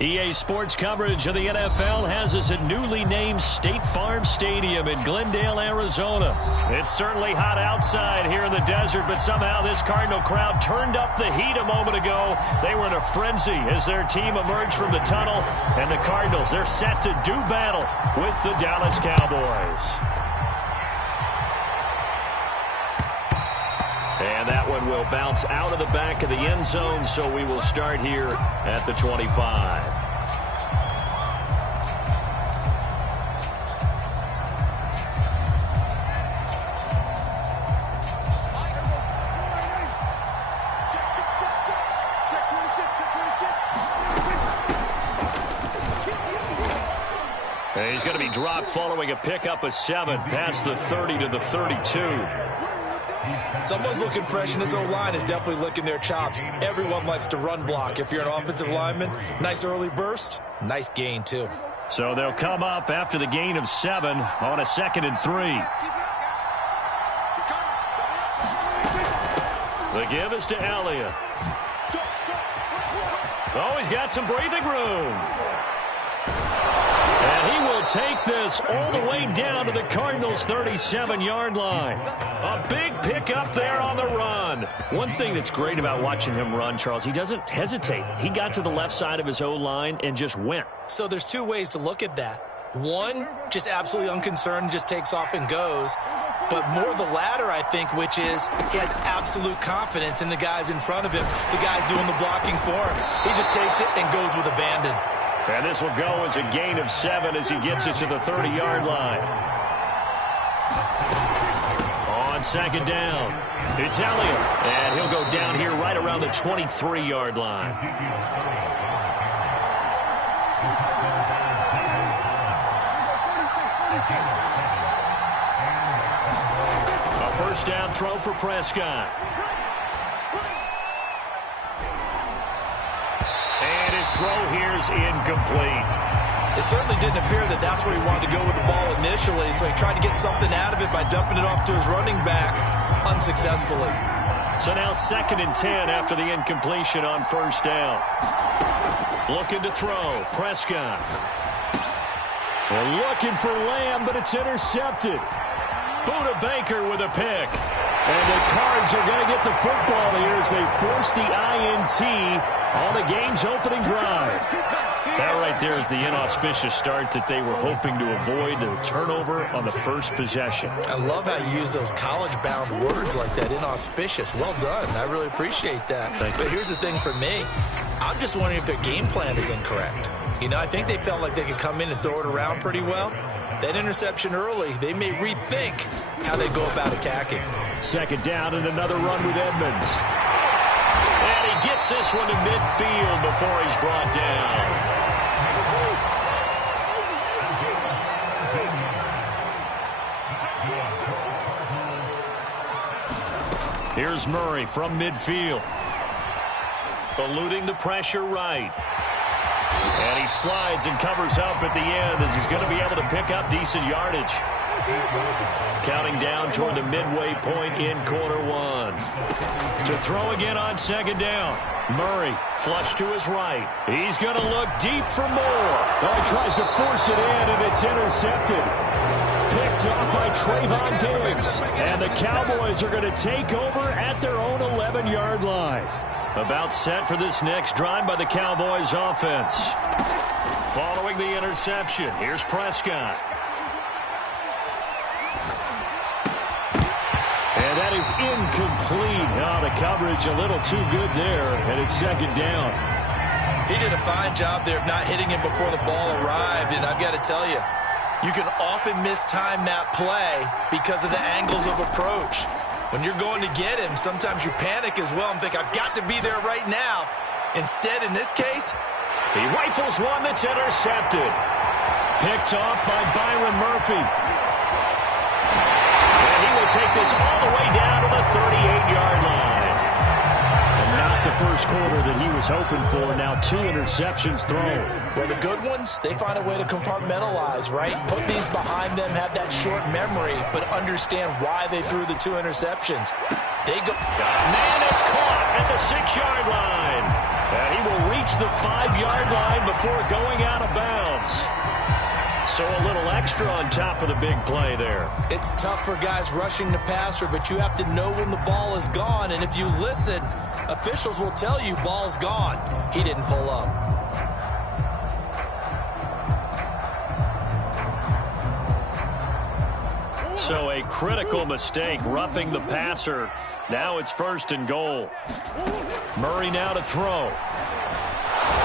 EA Sports coverage of the NFL has us at newly named State Farm Stadium in Glendale, Arizona. It's certainly hot outside here in the desert, but somehow this Cardinal crowd turned up the heat a moment ago. They were in a frenzy as their team emerged from the tunnel, and the Cardinals, they're set to do battle with the Dallas Cowboys. And that one will bounce out of the back of the end zone, so we will start here at the 25. And he's going to be dropped following a pickup of 7 past the 30 to the 32. Someone's looking fresh, and his O-line is definitely licking their chops. Everyone likes to run block. If you're an offensive lineman, nice early burst, nice gain too. So they'll come up after the gain of 7 on a 2nd and 3. The give is to Elliott. Oh, he's got some breathing room. And he will take this all the way down to the Cardinals' 37-yard line. A big pickup there on the run. One thing that's great about watching him run, Charles, he doesn't hesitate. He got to the left side of his O-line and just went. So there's two ways to look at that. One, just absolutely unconcerned, just takes off and goes. But more the latter, I think, which is he has absolute confidence in the guys in front of him, the guys doing the blocking for him. He just takes it and goes with abandon. And this will go as a gain of 7 as he gets it to the 30-yard line. On 2nd down, it's Elliott. And he'll go down here right around the 23-yard line. A first down throw for Prescott. And his throw here is incomplete. It certainly didn't appear that that's where he wanted to go with the ball initially, so he tried to get something out of it by dumping it off to his running back unsuccessfully. So now 2nd and 10 after the incompletion on first down. Looking to throw, Prescott. They're looking for Lamb, but it's intercepted. Buda Baker with a pick. And the Cards are going to get the football here as they force the INT on the game's opening drive. That right there is the inauspicious start that they were hoping to avoid, the turnover on the first possession. I love how you use those college-bound words like that, inauspicious. Well done. I really appreciate that. But here's the thing for me. I'm just wondering if their game plan is incorrect. You know, I think they felt like they could come in and throw it around pretty well. That interception early, they may rethink how they go about attacking. 2nd down and another run with Edmonds. And he gets this one to midfield before he's brought down. Here's Murray from midfield. Eluding the pressure right. And he slides and covers up at the end as he's going to be able to pick up decent yardage. Counting down toward the midway point in quarter 1. To throw again on 2nd down. Murray flush to his right. He's going to look deep for more. Oh, he tries to force it in, and it's intercepted. Picked up by Trayvon Diggs. And the Cowboys are going to take over at their own 11-yard line. About set for this next drive by the Cowboys offense. Following the interception, here's Prescott. And that is incomplete. Oh, the coverage a little too good there, and it's 2nd down. He did a fine job there of not hitting him before the ball arrived, and I've got to tell you, you can often mistime that play because of the angles of approach. When you're going to get him, sometimes you panic as well and think, I've got to be there right now. Instead, in this case, he rifles one that's intercepted. Picked off by Byron Murphy. And he will take this all the way down to the 38-yard line. And not the first quarter that he was hoping for. Now 2 interceptions thrown. Well, the good ones, they find a way to compartmentalize, right? Put these behind them, have that short memory, but understand why they threw the 2 interceptions. They go. Man, it's caught at the 6-yard line. And he will reach reach the 5-yard line before going out of bounds. So a little extra on top of the big play there. It's tough for guys rushing the passer, but you have to know when the ball is gone. And if you listen, officials will tell you ball's gone. He didn't pull up. So a critical mistake, roughing the passer. Now it's 1st and goal. Murray now to throw.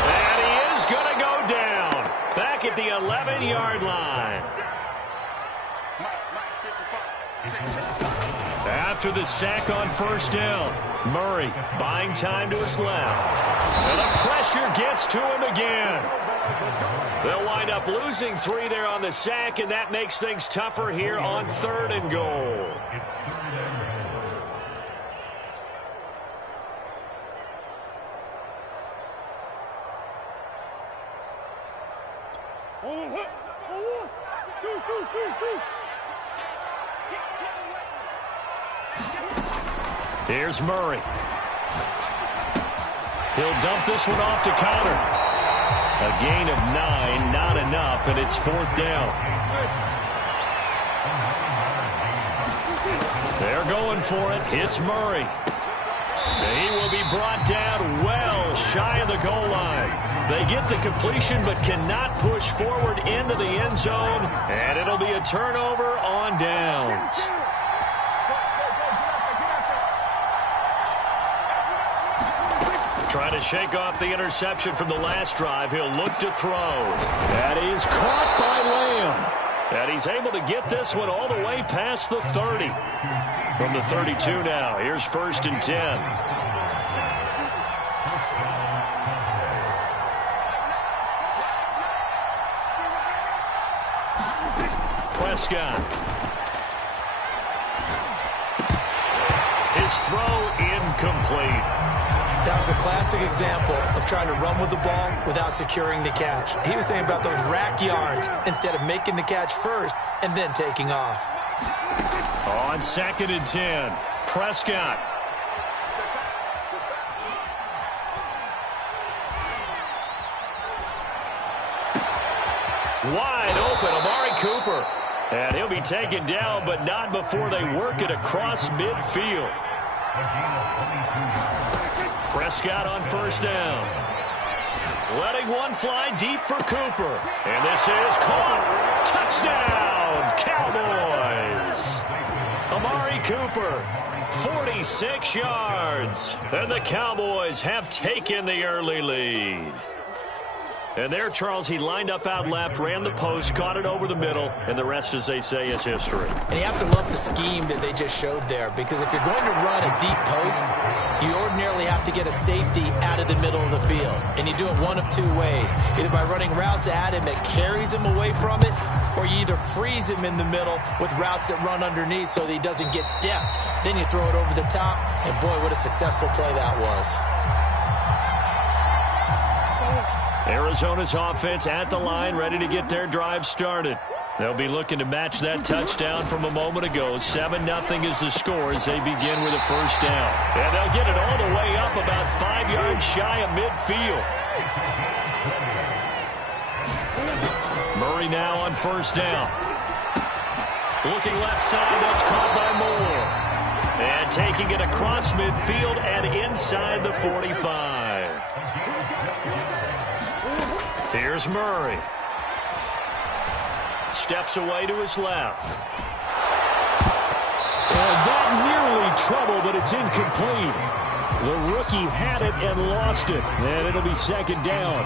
And he is going to go down. Back at the 11-yard line. After the sack on 1st down, Murray buying time to his left. And the pressure gets to him again. They'll wind up losing 3 there on the sack, and that makes things tougher here on 3rd and goal. Here's Murray. He'll dump this one off to Connor. A gain of 9, not enough, and it's 4th down. They're going for it. It's Murray. He will be brought down well shy of the goal line. They get the completion but cannot push forward into the end zone, and it'll be a turnover on downs. Trying to shake off the interception from the last drive. He'll look to throw. That is caught by Lamb. And he's able to get this one all the way past the 30. From the 32 now. Here's 1st and 10. Prescott. His throw incomplete. That was a classic example of trying to run with the ball without securing the catch. He was thinking about those rack yards instead of making the catch first and then taking off. On 2nd and 10, Prescott. Wide open, Amari Cooper. And he'll be taken down, but not before they work it across midfield. Prescott on 1st down. Letting one fly deep for Cooper. And this is caught. Touchdown, Cowboys. Amari Cooper, 46 yards. And the Cowboys have taken the early lead. And there, Charles, he lined up out left, ran the post, caught it over the middle, and the rest, as they say, is history. And you have to love the scheme that they just showed there, because if you're going to run a deep post, you ordinarily have to get a safety out of the middle of the field. And you do it one of 2 ways, either by running routes at him that carries him away from it, or you either freeze him in the middle with routes that run underneath so that he doesn't get depth. Then you throw it over the top, and boy, what a successful play that was. Arizona's offense at the line, ready to get their drive started. They'll be looking to match that touchdown from a moment ago. 7-0 is the score as they begin with a 1st down. And they'll get it all the way up about 5 yards shy of midfield. Murray now on 1st down. Looking left side, that's caught by Moore. And taking it across midfield and inside the 45. Here's Murray. Steps away to his left. And that nearly trouble, but it's incomplete. The rookie had it and lost it. And it'll be 2nd down.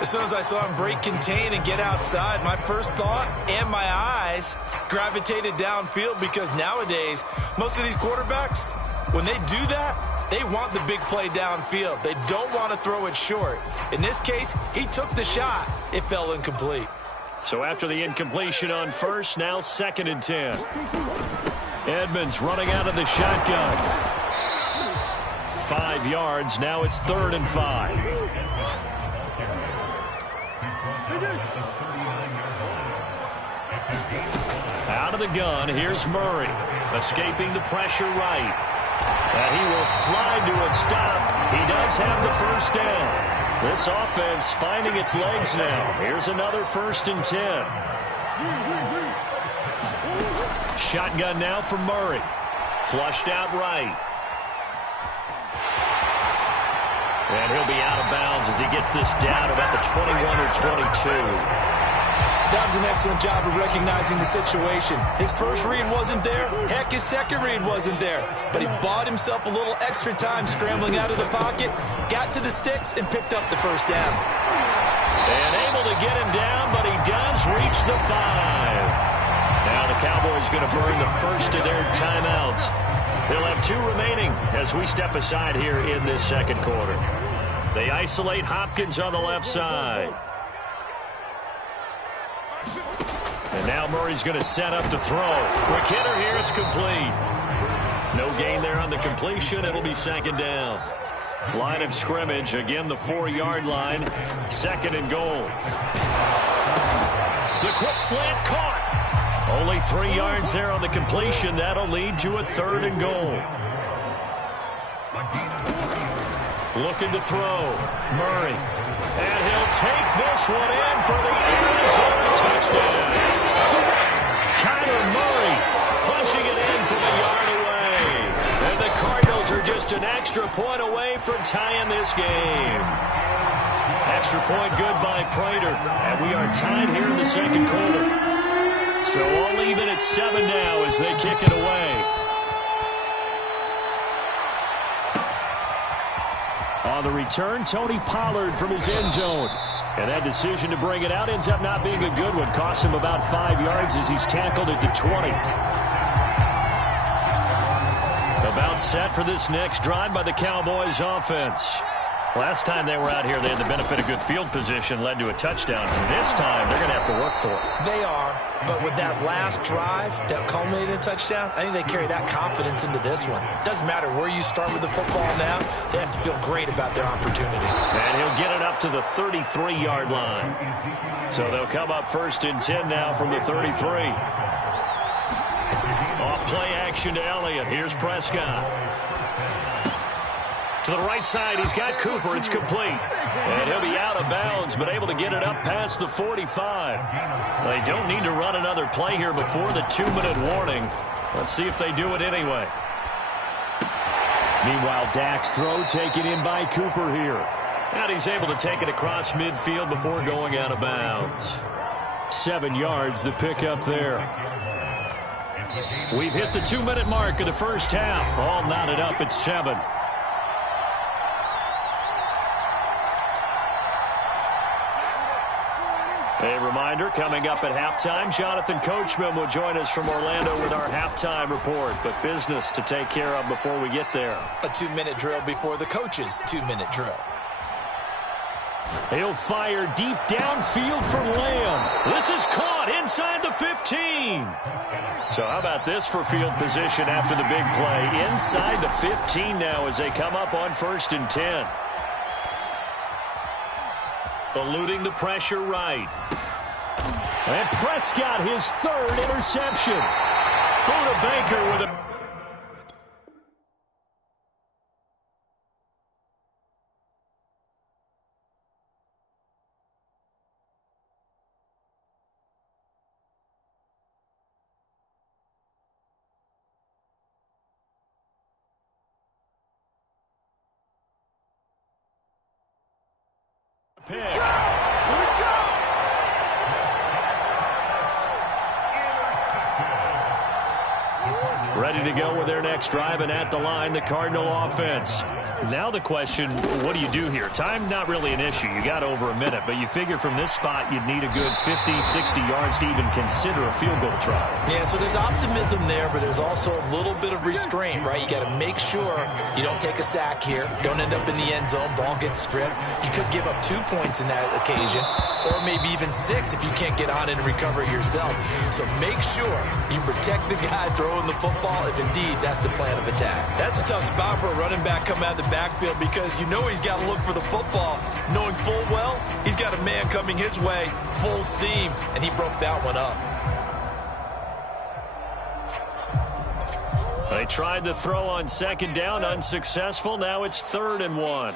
As soon as I saw him break contain and get outside, my first thought and my eyes gravitated downfield, because nowadays, most of these quarterbacks, when they do that, they want the big play downfield. They don't want to throw it short. In this case, he took the shot. It fell incomplete. So after the incompletion on 1st, now 2nd and 10. Edmonds running out of the shotgun. 5 yards. Now it's 3rd and 5. Out of the gun, here's Murray. Escaping the pressure right. And he will slide to a stop. He does have the 1st down. This offense finding its legs now. Here's another 1st and 10. Shotgun now from Murray. Flushed out right. And he'll be out of bounds as he gets this down about the 21 or 22. That was an excellent job of recognizing the situation. His first read wasn't there. Heck, his second read wasn't there. But he bought himself a little extra time scrambling out of the pocket, got to the sticks, and picked up the first down. And able to get him down, but he does reach the 5. Now the Cowboys going to burn the first of their timeouts. They'll have 2 remaining as we step aside here in this second quarter. They isolate Hopkins on the left side. And now Murray's going to set up to throw. Quick hitter here, it's complete. No gain there on the completion. It'll be 2nd down. Line of scrimmage, again the 4-yard line. 2nd and goal. The quick slant caught. Only 3 yards there on the completion. That'll lead to a 3rd and goal. Looking to throw. Murray. And he'll take this one in for the Arizona touchdown. Kyler Murray punching it in from a yard away. And the Cardinals are just an extra point away from tying this game. Extra point good by Prater. And we are tied here in the second quarter. So all even at 7 now as they kick it away. On the return, Tony Pollard from his end zone. And that decision to bring it out ends up not being a good one. Cost him about 5 yards as he's tackled it to 20. About set for this next drive by the Cowboys offense. Last time they were out here, they had the benefit of good field position, led to a touchdown. This time, they're going to have to work for it. They are, but with that last drive that culminated in a touchdown, I think they carry that confidence into this one. Doesn't matter where you start with the football now, they have to feel great about their opportunity. And he'll get it up to the 33-yard line. So they'll come up 1st and 10 now from the 33. Off play action to Elliott. Here's Prescott. To the right side, he's got Cooper. It's complete. And he'll be out of bounds, but able to get it up past the 45. They don't need to run another play here before the 2-minute warning. Let's see if they do it anyway. Meanwhile, Dak's throw taken in by Cooper here. And he's able to take it across midfield before going out of bounds. 7 yards, the pickup there. We've hit the 2-minute mark of the first half. All knotted up at 7. A reminder, coming up at halftime, Jonathan Coachman will join us from Orlando with our halftime report. But business to take care of before we get there. A 2-minute drill before the coach's 2-minute drill. He'll fire deep downfield for Lamb. This is caught inside the 15. So how about this for field position after the big play? Inside the 15 now as they come up on 1st and 10. Eluding the pressure right. And Prescott, his 3rd interception. Buda Baker with a... pick. Ready to go with their next drive, and at the line, the Cardinal offense. Now the question, what do you do here? Time, not really an issue. You got over a minute, but you figure from this spot you'd need a good 50, 60 yards to even consider a field goal try. Yeah, so there's optimism there, but there's also a little bit of restraint, right? You got to make sure you don't take a sack here, don't end up in the end zone, ball gets stripped. You could give up 2 points in that occasion, or maybe even 6 if you can't get on it and recover it yourself. So make sure you protect the guy throwing the football if indeed that's the plan of attack. That's a tough spot for a running back coming out of the backfield because you know he's got to look for the football, knowing full well he's got a man coming his way full steam, and he broke that one up. They tried to throw on 2nd down, unsuccessful. Now it's 3rd and 1.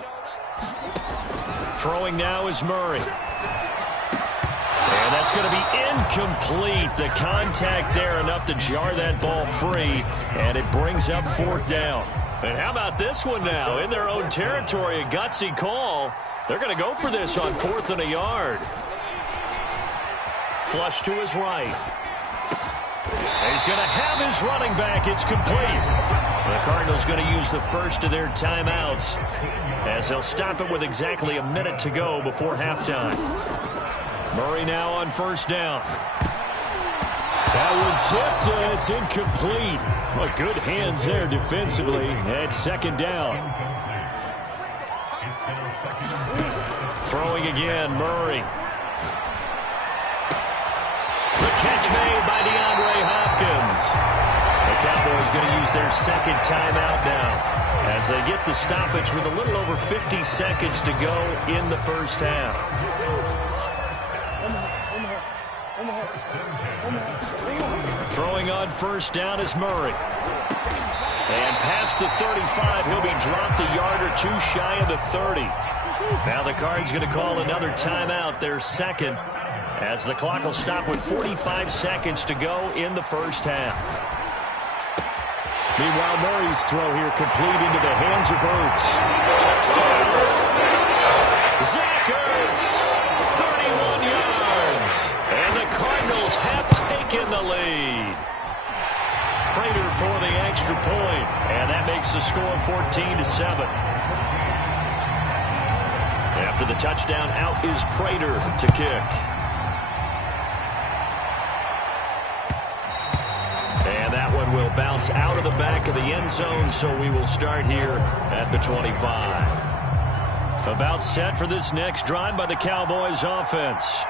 Throwing now is Murray. And that's going to be incomplete. The contact there enough to jar that ball free, and it brings up 4th down. And how about this one now? In their own territory, a gutsy call. They're going to go for this on 4th and a yard. Flush to his right. And he's going to have his running back. It's complete. The Cardinals going to use the first of their timeouts as they'll stop it with exactly a minute to go before halftime. Murray now on 1st down. That one tipped, and it's incomplete. Well, good hands there defensively at 2nd down. Throwing again, Murray. The catch made by DeAndre Hopkins. The Cowboys going to use their 2nd timeout now as they get the stoppage with a little over 50 seconds to go in the first half. Throwing on 1st down is Murray. And past the 35, he'll be dropped a yard or two shy of the 30. Now the Cards going to call another timeout, their 2nd, as the clock will stop with 45 seconds to go in the first half. Meanwhile, Murray's throw here complete into the hands of Ertz. Touchdown! Zach Ertz, 31 yards. And the Cardinals have taken the lead. Prater for the extra point, and that makes the score 14-7. After the touchdown, out is Prater to kick. And that one will bounce out of the back of the end zone, so we will start here at the 25. About set for this next drive by the Cowboys offense.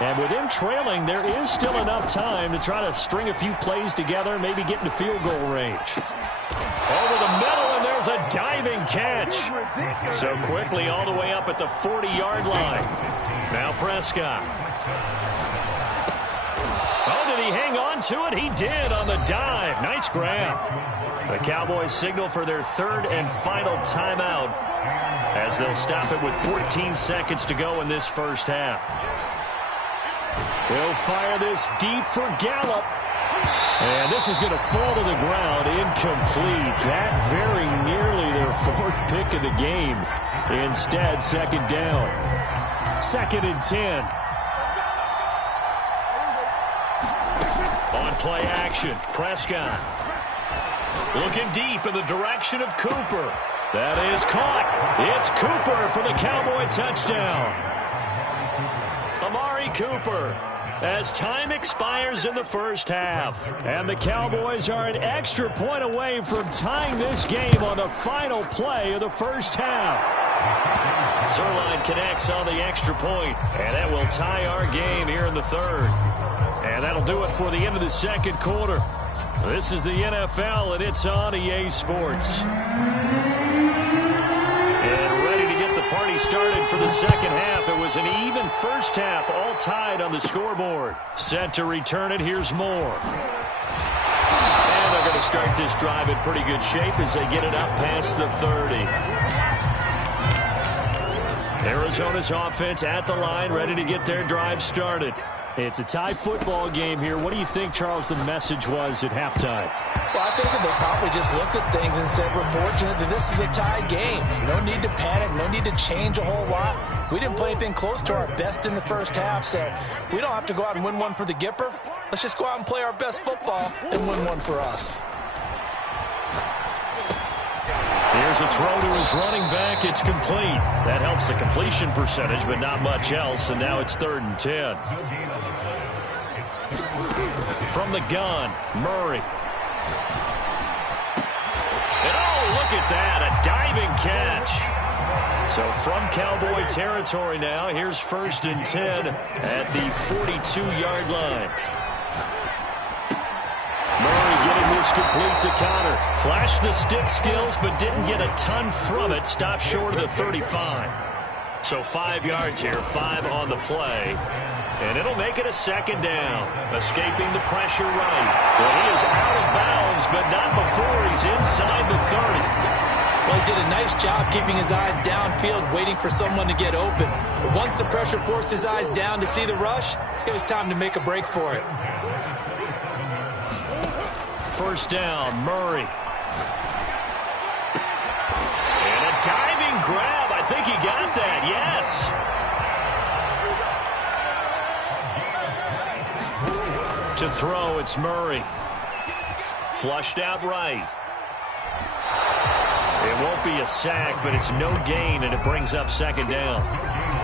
And with him trailing, there is still enough time to try to string a few plays together, maybe get into field goal range. Over the middle, and there's a diving catch. So quickly all the way up at the 40-yard line. Now Prescott. Oh, did he hang on to it? He did on the dive. Nice grab. The Cowboys signal for their 3rd and final timeout as they'll stop it with 14 seconds to go in this first half. They'll fire this deep for Gallup. And this is going to fall to the ground incomplete. That very nearly their 4th pick of the game. Instead, 2nd down. 2nd and 10. On play action, Prescott. Looking deep in the direction of Cooper. That is caught. It's Cooper for the Cowboy touchdown. Amari Cooper. As time expires in the first half. And the Cowboys are an extra point away from tying this game on the final play of the first half. Zerline connects on the extra point, and that will tie our game here in the 3rd. And that'll do it for the end of the 2nd quarter. This is the NFL, and it's on EA Sports. And ready to get the party started for the 2nd half. It was an even first half, all tied on the scoreboard. Set to return it, here's Moore. And they're going to start this drive in pretty good shape as they get it up past the 30. Arizona's offense at the line, ready to get their drive started. It's a tie football game here. What do you think, Charles, the message was at halftime? Well, I think that they probably just looked at things and said, we're fortunate that this is a tie game. No need to panic. No need to change a whole lot. We didn't play anything close to our best in the first half, so we don't have to go out and win one for the Gipper. Let's just go out and play our best football and win one for us. Here's a throw to his running back. It's complete. That helps the completion percentage, but not much else, and now it's 3rd and 10. From the gun, Murray. And oh, look at that, a diving catch. So from Cowboy territory now, here's 1st and 10 at the 42-yard line. Murray getting this complete to Connor. Flashed the stick skills, but didn't get a ton from it. Stopped short of the 35. So 5 yards here, 5 on the play. And it'll make it a 2nd down. Escaping the pressure right. Well, he is out of bounds, but not before he's inside the 30. Well, he did a nice job keeping his eyes downfield, waiting for someone to get open. But once the pressure forced his eyes down to see the rush, it was time to make a break for it. First down, Murray. And a diving grab. I think he got that, yes. To throw, it's Murray. Flushed out right. It won't be a sack, but it's no gain, and it brings up second down.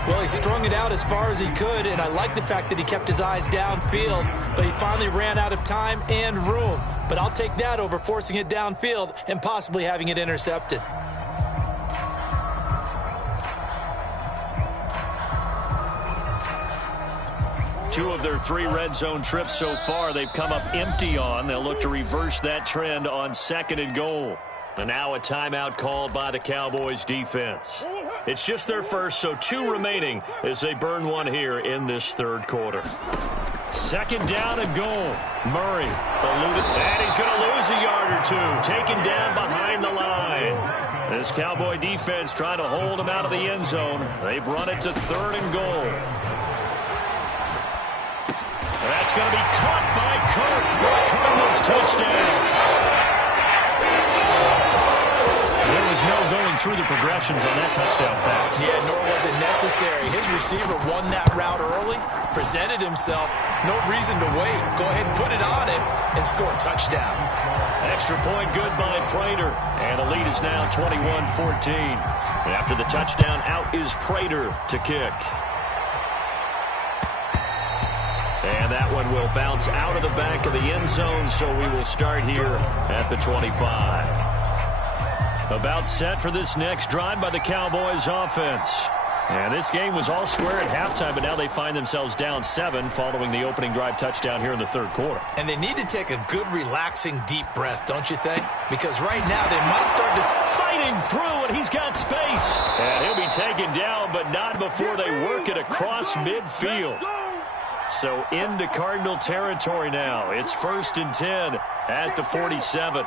Well, he strung it out as far as he could, and I like the fact that he kept his eyes downfield, but he finally ran out of time and room. But I'll take that over forcing it downfield and possibly having it intercepted. Two of their 3 red zone trips so far, they've come up empty on. They'll look to reverse that trend on 2nd and goal. And now a timeout called by the Cowboys defense. It's just their first, so 2 remaining as they burn one here in this 3rd quarter. 2nd down and goal. Murray eluded, and he's going to lose a yard or 2. Taken down behind the line. This Cowboy defense trying to hold him out of the end zone. They've run it to 3rd and goal. And that's going to be caught by Kirk for a Cardinals touchdown. There was no going through the progressions on that touchdown pass. Yeah, nor was it necessary. His receiver won that route early, presented himself. No reason to wait. Go ahead and put it on him and score a touchdown. Extra point good by Prater. And the lead is now 21-14. After the touchdown, out is Prater to kick. And that one will bounce out of the back of the end zone, so we will start here at the 25. About set for this next drive by the Cowboys offense. And this game was all square at halftime, but now they find themselves down 7 following the opening drive touchdown here in the 3rd quarter. And they need to take a good, relaxing, deep breath, don't you think? Because right now they might start to... Fighting through, and he's got space. And he'll be taken down, but not before they work it across midfield. So into Cardinal territory now. It's 1st and 10 at the 47.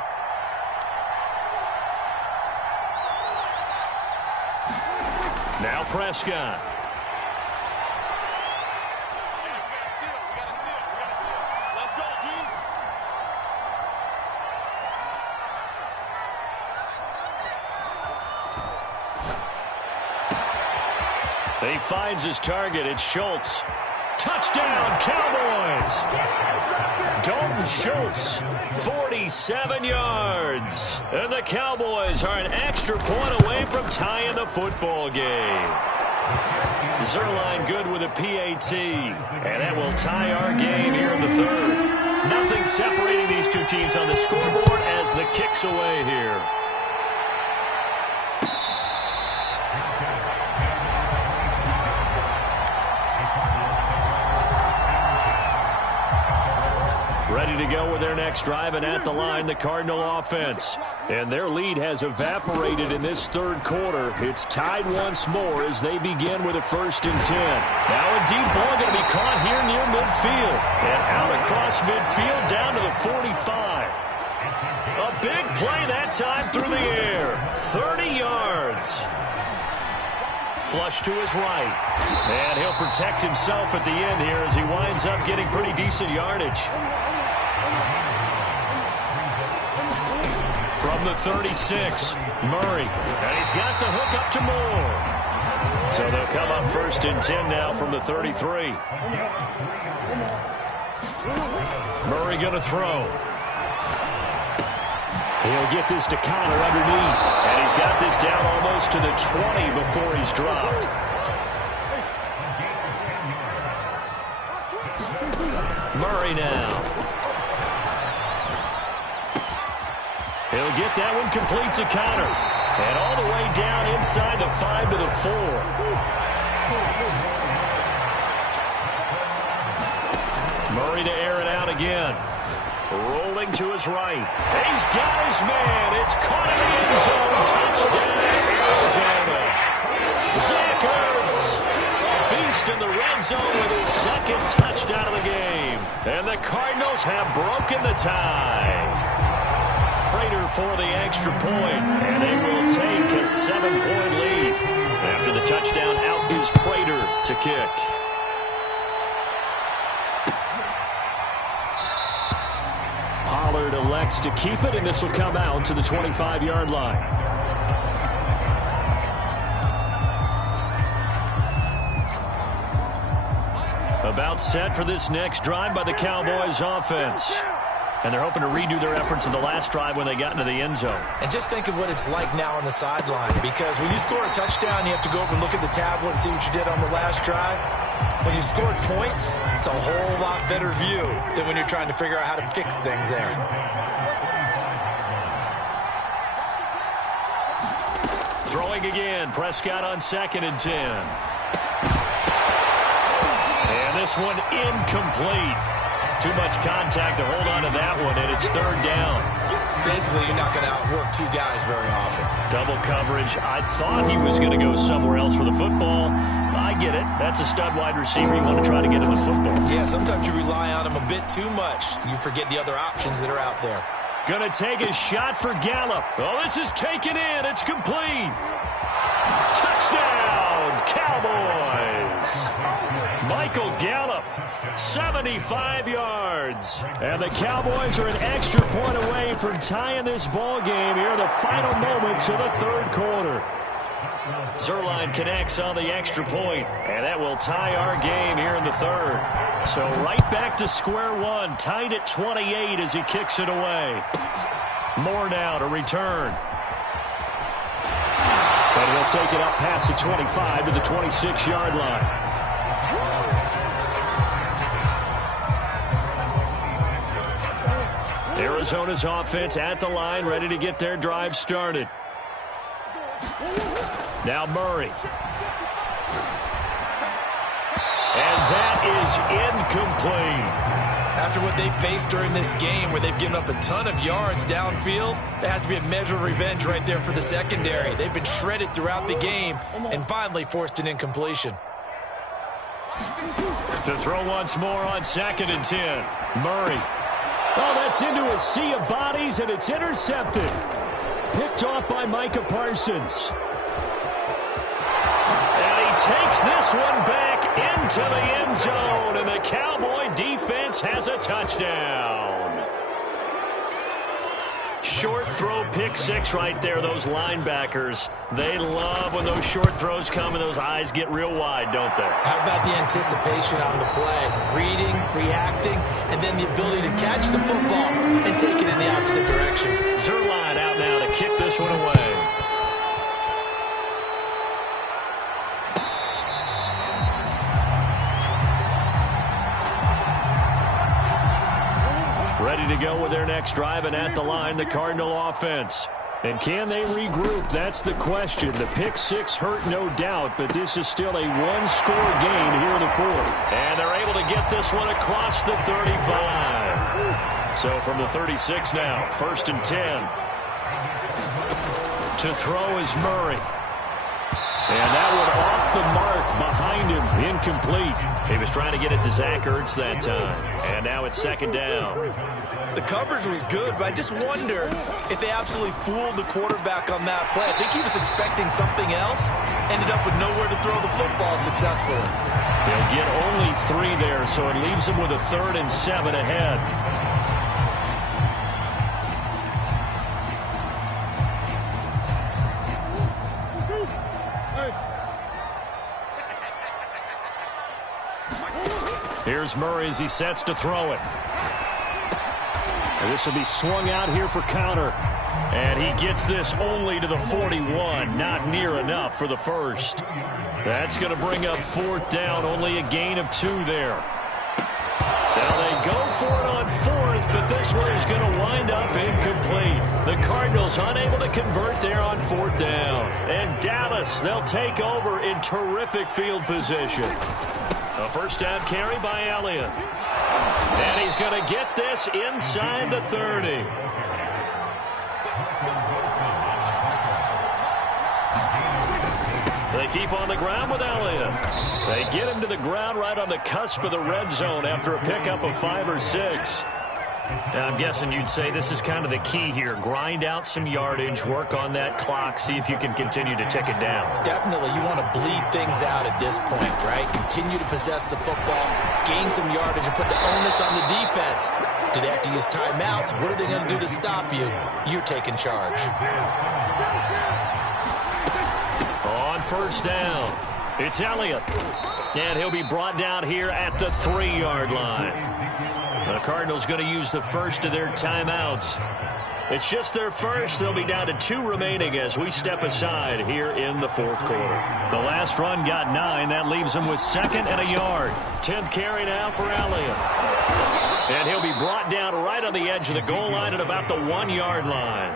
Now Prescott. He finds his target. It's Schultz. Touchdown, Cowboys! Dalton Schultz, 47 yards. And the Cowboys are an extra point away from tying the football game. Zerline good with a PAT. And that will tie our game here in the 3rd. Nothing separating these 2 teams on the scoreboard as the kick's away here. Ready to go with their next drive, and at the line, the Cardinal offense. And their lead has evaporated in this 3rd quarter. It's tied once more as they begin with a 1st and 10. Now a deep ball going to be caught here near midfield. And out across midfield down to the 45. A big play that time through the air. 30 yards. Flush to his right. And he'll protect himself at the end here as he winds up getting pretty decent yardage. From the 36, Murray. And he's got the hook up to Moore. So they'll come up 1st and 10 now from the 33. Murray going to throw. He'll get this to Connor underneath. And he's got this down almost to the 20 before he's dropped. Murray now. He'll get that one complete to Connor. And all the way down inside the 5 to the 4. Murray to air it out again. Rolling to his right. He's got his man. It's caught in the end zone. Touchdown, Arizona. Zach Ertz. Beast in the red zone with his 2nd touchdown of the game. And the Cardinals have broken the tie. Prater for the extra point, and they will take a 7-point lead. After the touchdown, out is Prater to kick. Pollard elects to keep it, and this will come out to the 25-yard line. About set for this next drive by the Cowboys offense. And they're hoping to redo their efforts in the last drive when they got into the end zone. And just think of what it's like now on the sideline, because when you score a touchdown, you have to go over and look at the tablet and see what you did on the last drive. When you scored points, it's a whole lot better view than when you're trying to figure out how to fix things there. Throwing again, Prescott on 2nd and 10. And this one incomplete. Too much contact to hold on to that one, and it's 3rd down. Basically, you're not going to outwork two guys very often. Double coverage. I thought he was going to go somewhere else for the football. I get it. That's a stud wide receiver. You want to try to get him the football. Yeah, sometimes you rely on him a bit too much. You forget the other options that are out there. Going to take a shot for Gallup. Oh, this is taken in. It's complete. Touchdown, Cowboys. Michael Gallup, 75 yards. And the Cowboys are an extra point away from tying this ball game here in the final moments of the 3rd quarter. Zerline connects on the extra point, and that will tie our game here in the 3rd. So right back to square one, tied at 28 as he kicks it away. Moore now to return. And he'll take it up past the 25 to the 26-yard line. Arizona's offense at the line, ready to get their drive started. Now Murray. And that is incomplete. After what they've faced during this game, where they've given up a ton of yards downfield, there has to be a measure of revenge right there for the secondary. They've been shredded throughout the game and finally forced an incompletion. To throw once more on 2nd and 10. Murray. Oh, that's into a sea of bodies, and it's intercepted. Picked off by Micah Parsons. And he takes this one back into the end zone, and the Cowboy defense has a touchdown. Short throw, pick six right there. Those linebackers, they love when those short throws come and those eyes get real wide, don't they? How about the anticipation on the play? Reading, reacting, and then the ability to catch the football and take it in the opposite direction. Zerline out now to kick this one away. Ready to go with their next drive, and at the line, the Cardinal offense. And can they regroup? That's the question. The pick six hurt, no doubt, but this is still a one-score game here in the 4th. And they're able to get this one across the 35. So from the 36 now, 1st and 10. To throw is Murray. And that one off the mark behind him, incomplete. He was trying to get it to Zach Ertz that time. And now it's 2nd down. The coverage was good, but I just wonder if they absolutely fooled the quarterback on that play. I think he was expecting something else, ended up with nowhere to throw the football successfully. They'll get only 3 there, so it leaves them with a 3rd and 7 ahead. Here's Murray as he sets to throw it. And this will be swung out here for counter. And he gets this only to the 41. Not near enough for the first. That's going to bring up 4th down. Only a gain of 2 there. Now they go for it on 4th, but this one is going to wind up incomplete. The Cardinals unable to convert there on 4th down. And Dallas, they'll take over in terrific field position. A first down carry by Elliott. And he's going to get this inside the 30. They keep on the ground with Elliott. They get him to the ground right on the cusp of the red zone after a pickup of 5 or 6. Now, I'm guessing you'd say this is kind of the key here. Grind out some yardage, work on that clock, see if you can continue to tick it down. Definitely, you want to bleed things out at this point, right? Continue to possess the football, gain some yardage, and put the onus on the defense. Do they have to use timeouts? What are they going to do to stop you? You're taking charge. On first down, it's Elliott. And he'll be brought down here at the 3-yard line. The Cardinals going to use the first of their timeouts. It's just their first. They'll be down to 2 remaining as we step aside here in the fourth quarter. The last run got 9. That leaves them with 2nd and a yard. 10th carry now for Elliott. And he'll be brought down right on the edge of the goal line at about the 1-yard line.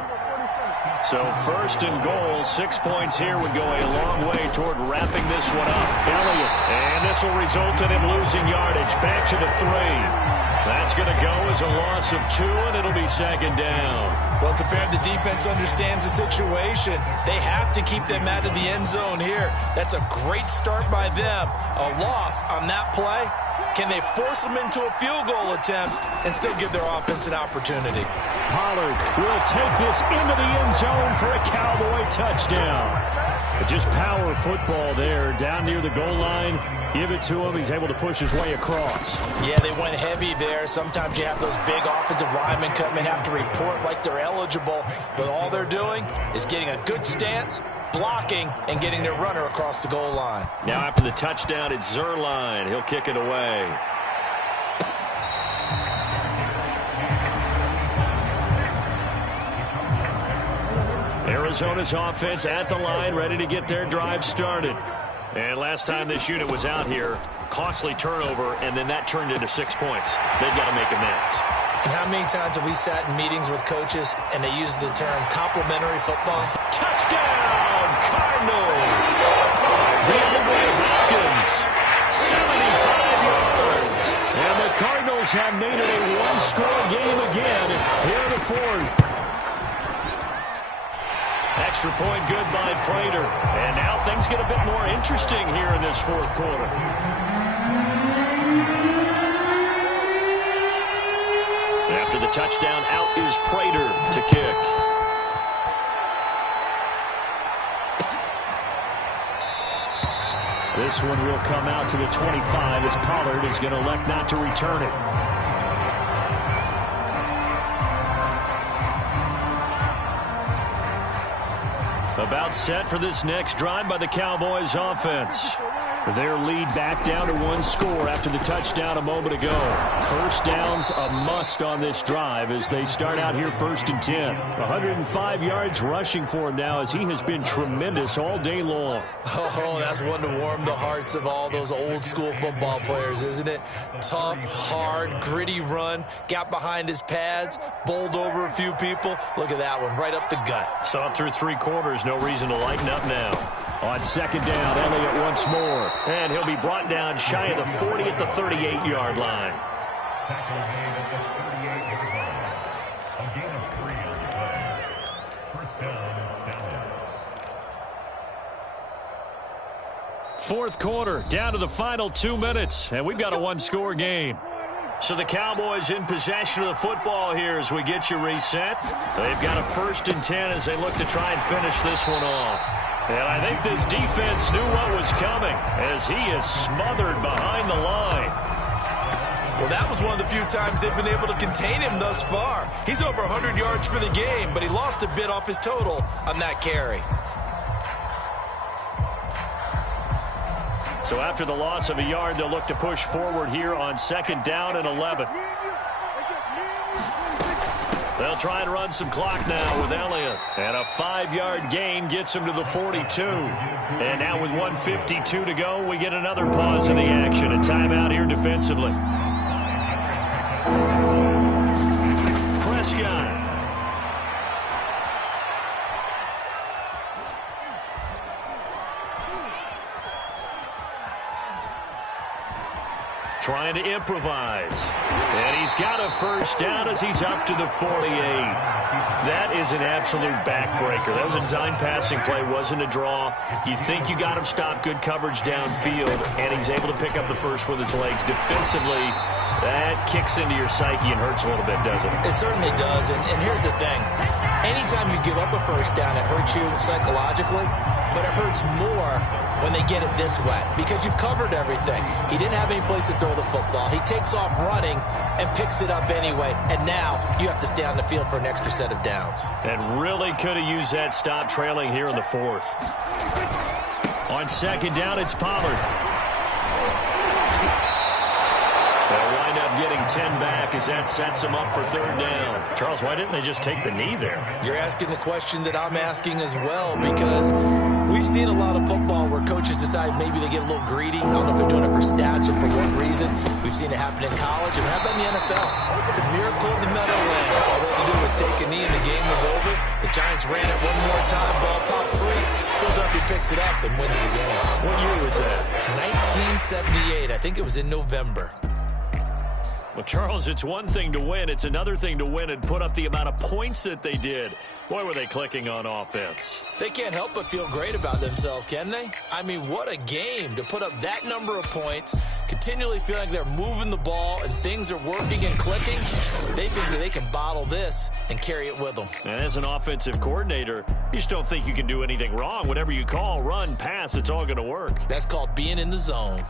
So 1st and goal, 6 points here would go a long way toward wrapping this one up. Elliott, and this will result in him losing yardage. Back to the 3. That's going to go as a loss of 2, and it'll be 2nd down. Well, it's apparent the defense understands the situation. They have to keep them out of the end zone here. That's a great start by them. A loss on that play. Can they force them into a field goal attempt and still give their offense an opportunity? Pollard will take this into the end zone for a Cowboy touchdown. But just power football there down near the goal line. Give it to him. He's able to push his way across. Yeah, they went heavy there. Sometimes you have those big offensive linemen come in, have to report like they're eligible. But all they're doing is getting a good stance, blocking, and getting their runner across the goal line. Now after the touchdown, it's Zerline. He'll kick it away. Arizona's offense at the line, ready to get their drive started. And last time this unit was out here, costly turnover, and then that turned into 6 points. They've got to make amends. And how many times have we sat in meetings with coaches and they use the term complementary football? Touchdown, Cardinals! DeAndre Hopkins, 75 yards. And the Cardinals have made it a one-score game again here in the fourth. Extra point good by Prater. And now things get a bit more interesting here in this fourth quarter. After the touchdown, out is Prater to kick. This one will come out to the 25 as Pollard is going to elect not to return it. About set for this next drive by the Cowboys offense. Their lead back down to 1 score after the touchdown a moment ago. First down's a must on this drive as they start out here 1st and 10. 105 yards rushing for him now as he has been tremendous all day long. Oh, that's one to warm the hearts of all those old school football players, isn't it? Tough, hard, gritty run. Got behind his pads, bowled over a few people. Look at that one, right up the gut. Saw it through 3 quarters. No reason to lighten up now. On 2nd down, Elliott once more. And he'll be brought down shy of the 40 at the 38-yard line. Fourth quarter, down to the final 2 minutes, and we've got a 1-score game. So the Cowboys in possession of the football here as we get you reset. They've got a 1st and 10 as they look to try and finish this one off. And I think this defense knew what was coming as he is smothered behind the line. Well, that was one of the few times they've been able to contain him thus far. He's over 100 yards for the game, but he lost a bit off his total on that carry. So after the loss of a yard, they'll look to push forward here on 2nd down and 11. They'll try and run some clock now with Elliott. And a 5-yard gain gets him to the 42. And now with 1:52 to go, we get another pause in the action. A timeout here defensively. Prescott. Trying to improvise. And he's got a first down as he's up to the 48. That is an absolute backbreaker. That was a design passing play, wasn't a draw. You think you got him stopped, good coverage downfield, and he's able to pick up the first with his legs. Defensively, that kicks into your psyche and hurts a little bit, doesn't it? It certainly does, and here's the thing. Anytime you give up a first down, it hurts you psychologically, but it hurts more when they get it this way because you've covered everything. He didn't have any place to throw the football. He takes off running and picks it up anyway, and now you have to stay on the field for an extra set of downs. And really could have used that stop trailing here in the fourth. On second down, it's Pollard. They'll wind up getting 10 back as that sets him up for third down. Charles, why didn't they just take the knee there? You're asking the question that I'm asking as well, because we've seen a lot of football where coaches decide maybe they get a little greedy. I don't know if they're doing it for stats or for what reason. We've seen it happen in college, and how about in the NFL? The miracle of the Meadowlands. All they had to do was take a knee and the game was over. The Giants ran it one more time, ball popped free. Philadelphia picks it up and wins the game. What year was that? 1978. I think it was in November. Well, Charles, it's one thing to win. It's another thing to win and put up the amount of points that they did. Boy, were they clicking on offense. They can't help but feel great about themselves, can they? I mean, what a game to put up that number of points, continually feeling like they're moving the ball and things are working and clicking. They think that they can bottle this and carry it with them. And as an offensive coordinator, you just don't think you can do anything wrong. Whatever you call, run, pass, it's all going to work. That's called being in the zone.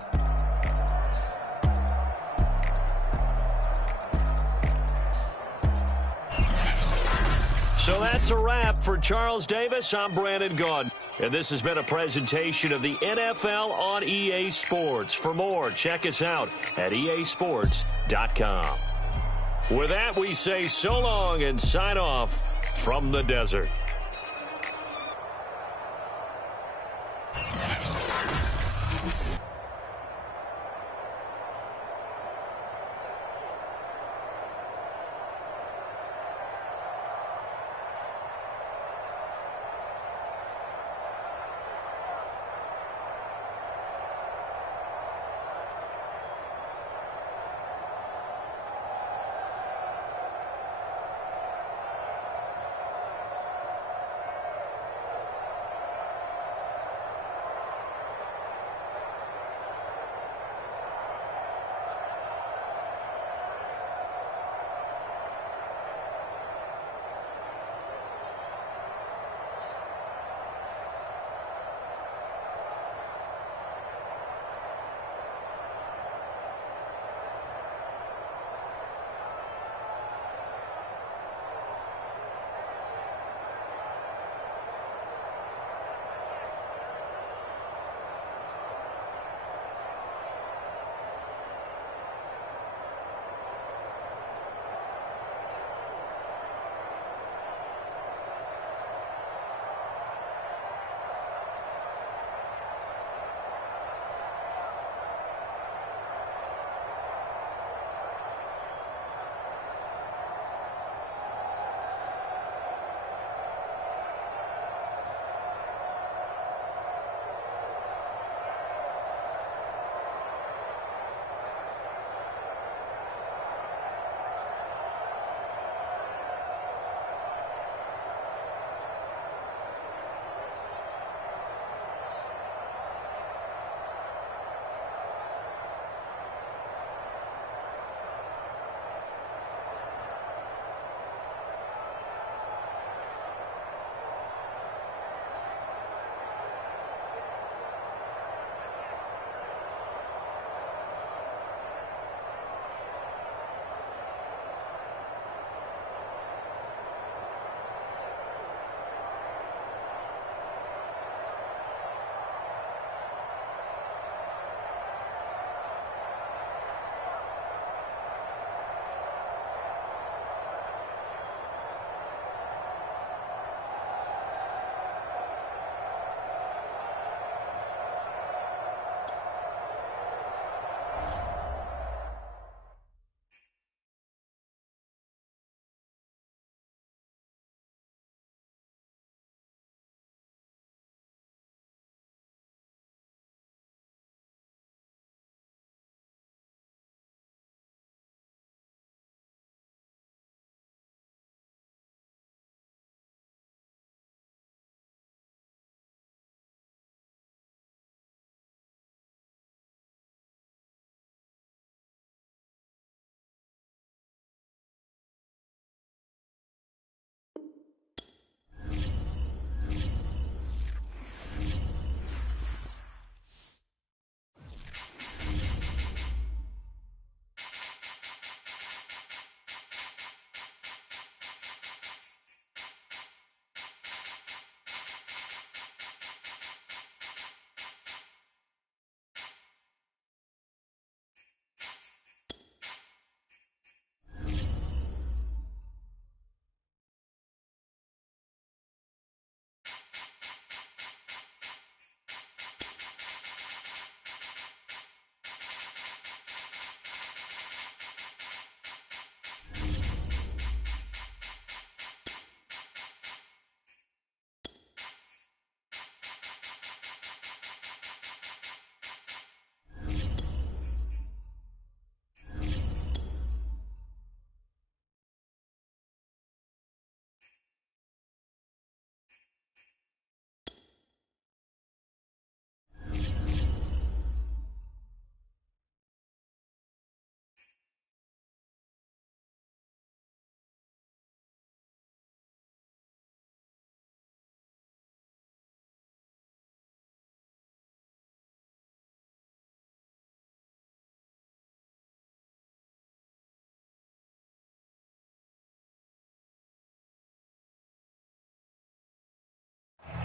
So that's a wrap for Charles Davis. I'm Brandon Gaudin. And this has been a presentation of the NFL on EA Sports. For more, check us out at easports.com. With that, we say so long and sign off from the desert.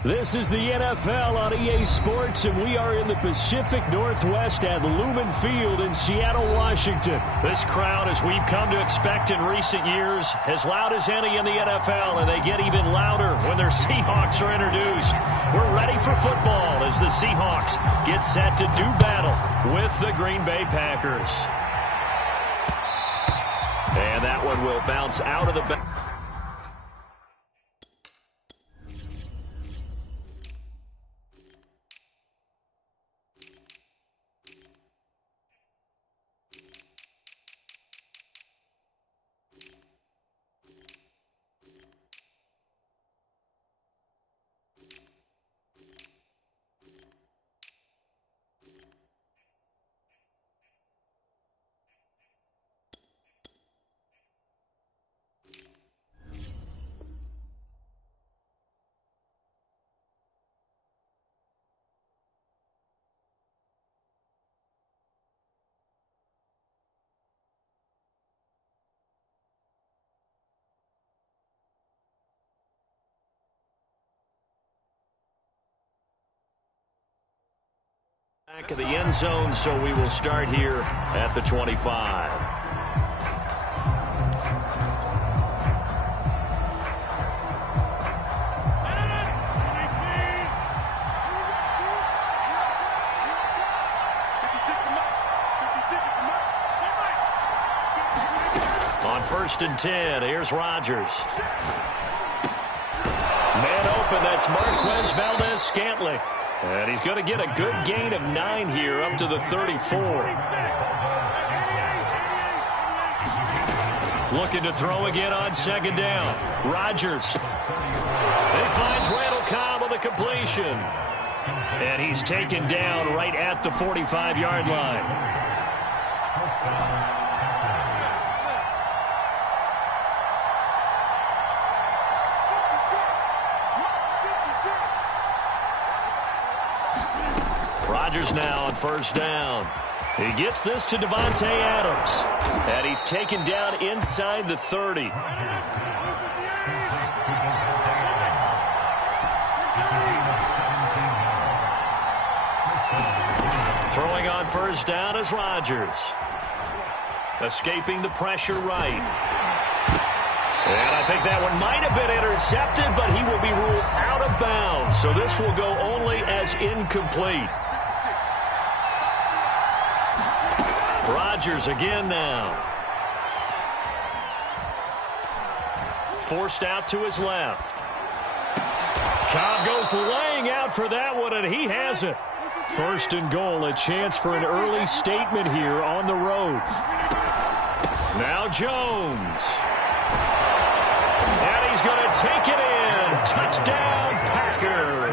This is the NFL on EA Sports, and we are in the Pacific Northwest at Lumen Field in Seattle, Washington. This crowd, as we've come to expect in recent years, as loud as any in the NFL, and they get even louder when their Seahawks are introduced. We're ready for football as the Seahawks get set to do battle with the Green Bay Packers. And that one will bounce out of the back. Back of the end zone, so we will start here at the 25. On 1st and 10, here's Rodgers. Man open, that's Marquez Valdez-Scantling. And he's going to get a good gain of 9 here up to the 34. Looking to throw again on 2nd down. Rodgers. He finds Randall Cobb on the completion. And he's taken down right at the 45-yard line. Rodgers now on 1st down. He gets this to Devontae Adams. And he's taken down inside the 30. Throwing on 1st down is Rodgers. Escaping the pressure right. And I think that one might have been intercepted, but he will be ruled out of bounds. So this will go only as incomplete. Rodgers again now. Forced out to his left. Cobb goes laying out for that one, and he has it. 1st and goal, a chance for an early statement here on the road. Now Jones. And he's going to take it in. Touchdown, Packers.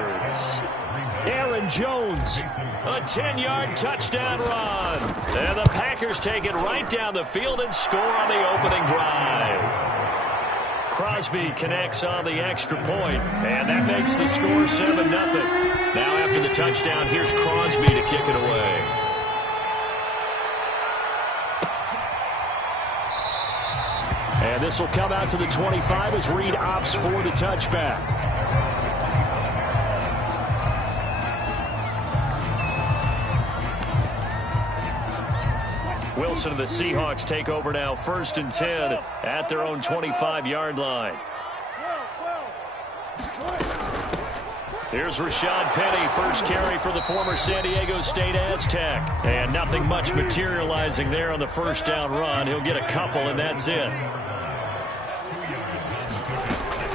Aaron Jones, a 10-yard touchdown run. And the Packers take it right down the field and score on the opening drive. Crosby connects on the extra point, and that makes the score 7-0. Now after the touchdown, here's Crosby to kick it away. And this will come out to the 25 as Reed opts for the touchback. Wilson and the Seahawks take over now, 1st and 10 at their own 25-yard line. Here's Rashad Penny, first carry for the former San Diego State Aztec. And nothing much materializing there on the 1st down run. He'll get a couple, and that's it.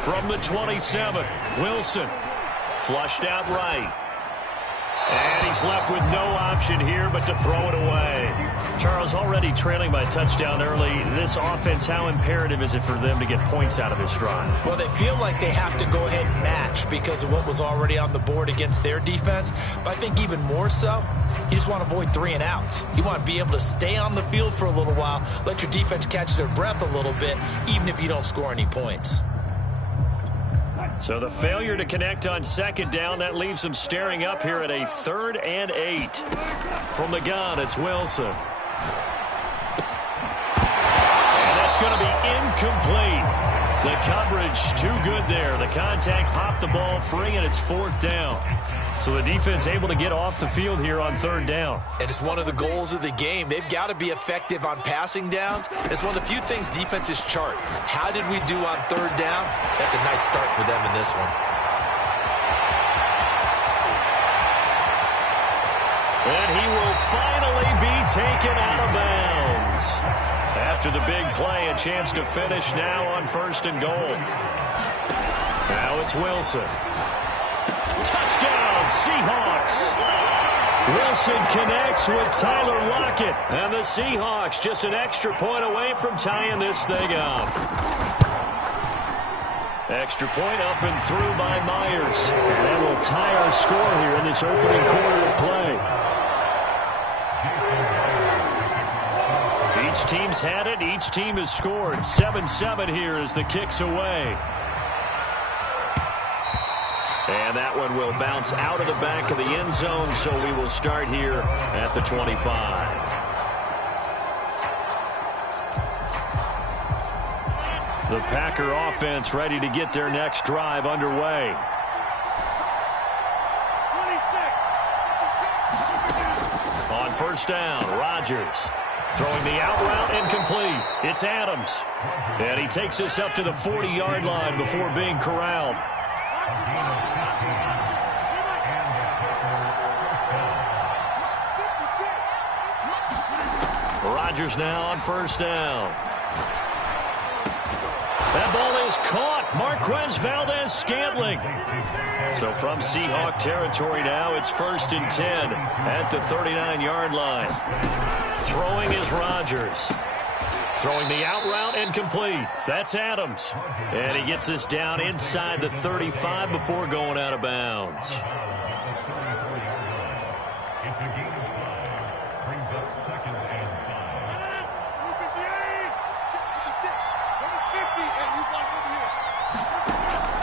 From the 27, Wilson flushed out right. And he's left with no option here but to throw it away. Charles, already trailing by a touchdown early. This offense, how imperative is it for them to get points out of this drive? Well, they feel like they have to go ahead and match because of what was already on the board against their defense. But I think even more so, you just want to avoid 3 and outs. You want to be able to stay on the field for a little while, let your defense catch their breath a little bit, even if you don't score any points. So the failure to connect on 2nd down, that leaves them staring up here at a 3rd and 8. From the gun, it's Wilson. And that's going to be incomplete. The coverage too good there. The contact popped the ball free, and it's 4th down. So the defense able to get off the field here on 3rd down. And it's one of the goals of the game. They've got to be effective on passing downs. It's one of the few things defenses chart. How did we do on 3rd down? That's a nice start for them in this one. And he will finally be taken out of bounds. After the big play, a chance to finish now on 1st and goal. Now it's Wilson. Touchdown, Seahawks. Wilson connects with Tyler Lockett. And the Seahawks just an extra point away from tying this thing up. Extra point up and through by Myers. And that will tie our score here in this opening quarter of play. Each team's had it. Each team has scored. 7-7 here as the kick's away. And that one will bounce out of the back of the end zone, so we will start here at the 25. The Packer offense ready to get their next drive underway. On 1st down, Rodgers. Throwing the out route incomplete. It's Adams. And he takes us up to the 40-yard line before being corralled. Rodgers now on 1st down. That ball is caught. Marquez Valdez-Scantling. So from Seahawk territory now, it's 1st and 10 at the 39-yard line. Throwing is Rodgers. Throwing the out route incomplete. That's Adams. And he gets us down inside the 35 before going out of bounds.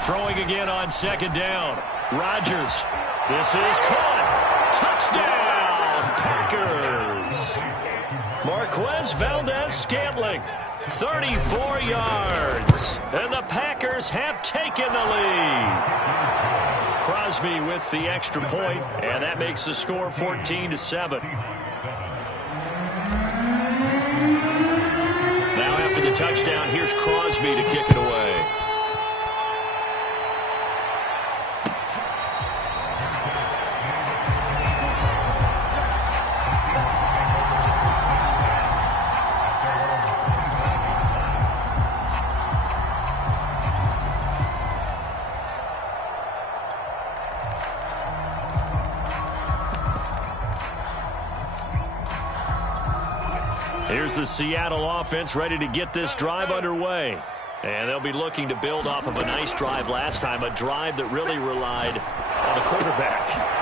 Throwing again on 2nd down. Rodgers. This is caught. Touchdown, Packers. Marquez Valdez-Scantling, 34 yards. And the Packers have taken the lead. Crosby with the extra point, and that makes the score 14-7. Now after the touchdown, here's Crosby to kick it away. Here's the Seattle offense ready to get this drive underway. And they'll be looking to build off of a nice drive last time, a drive that really relied on the quarterback.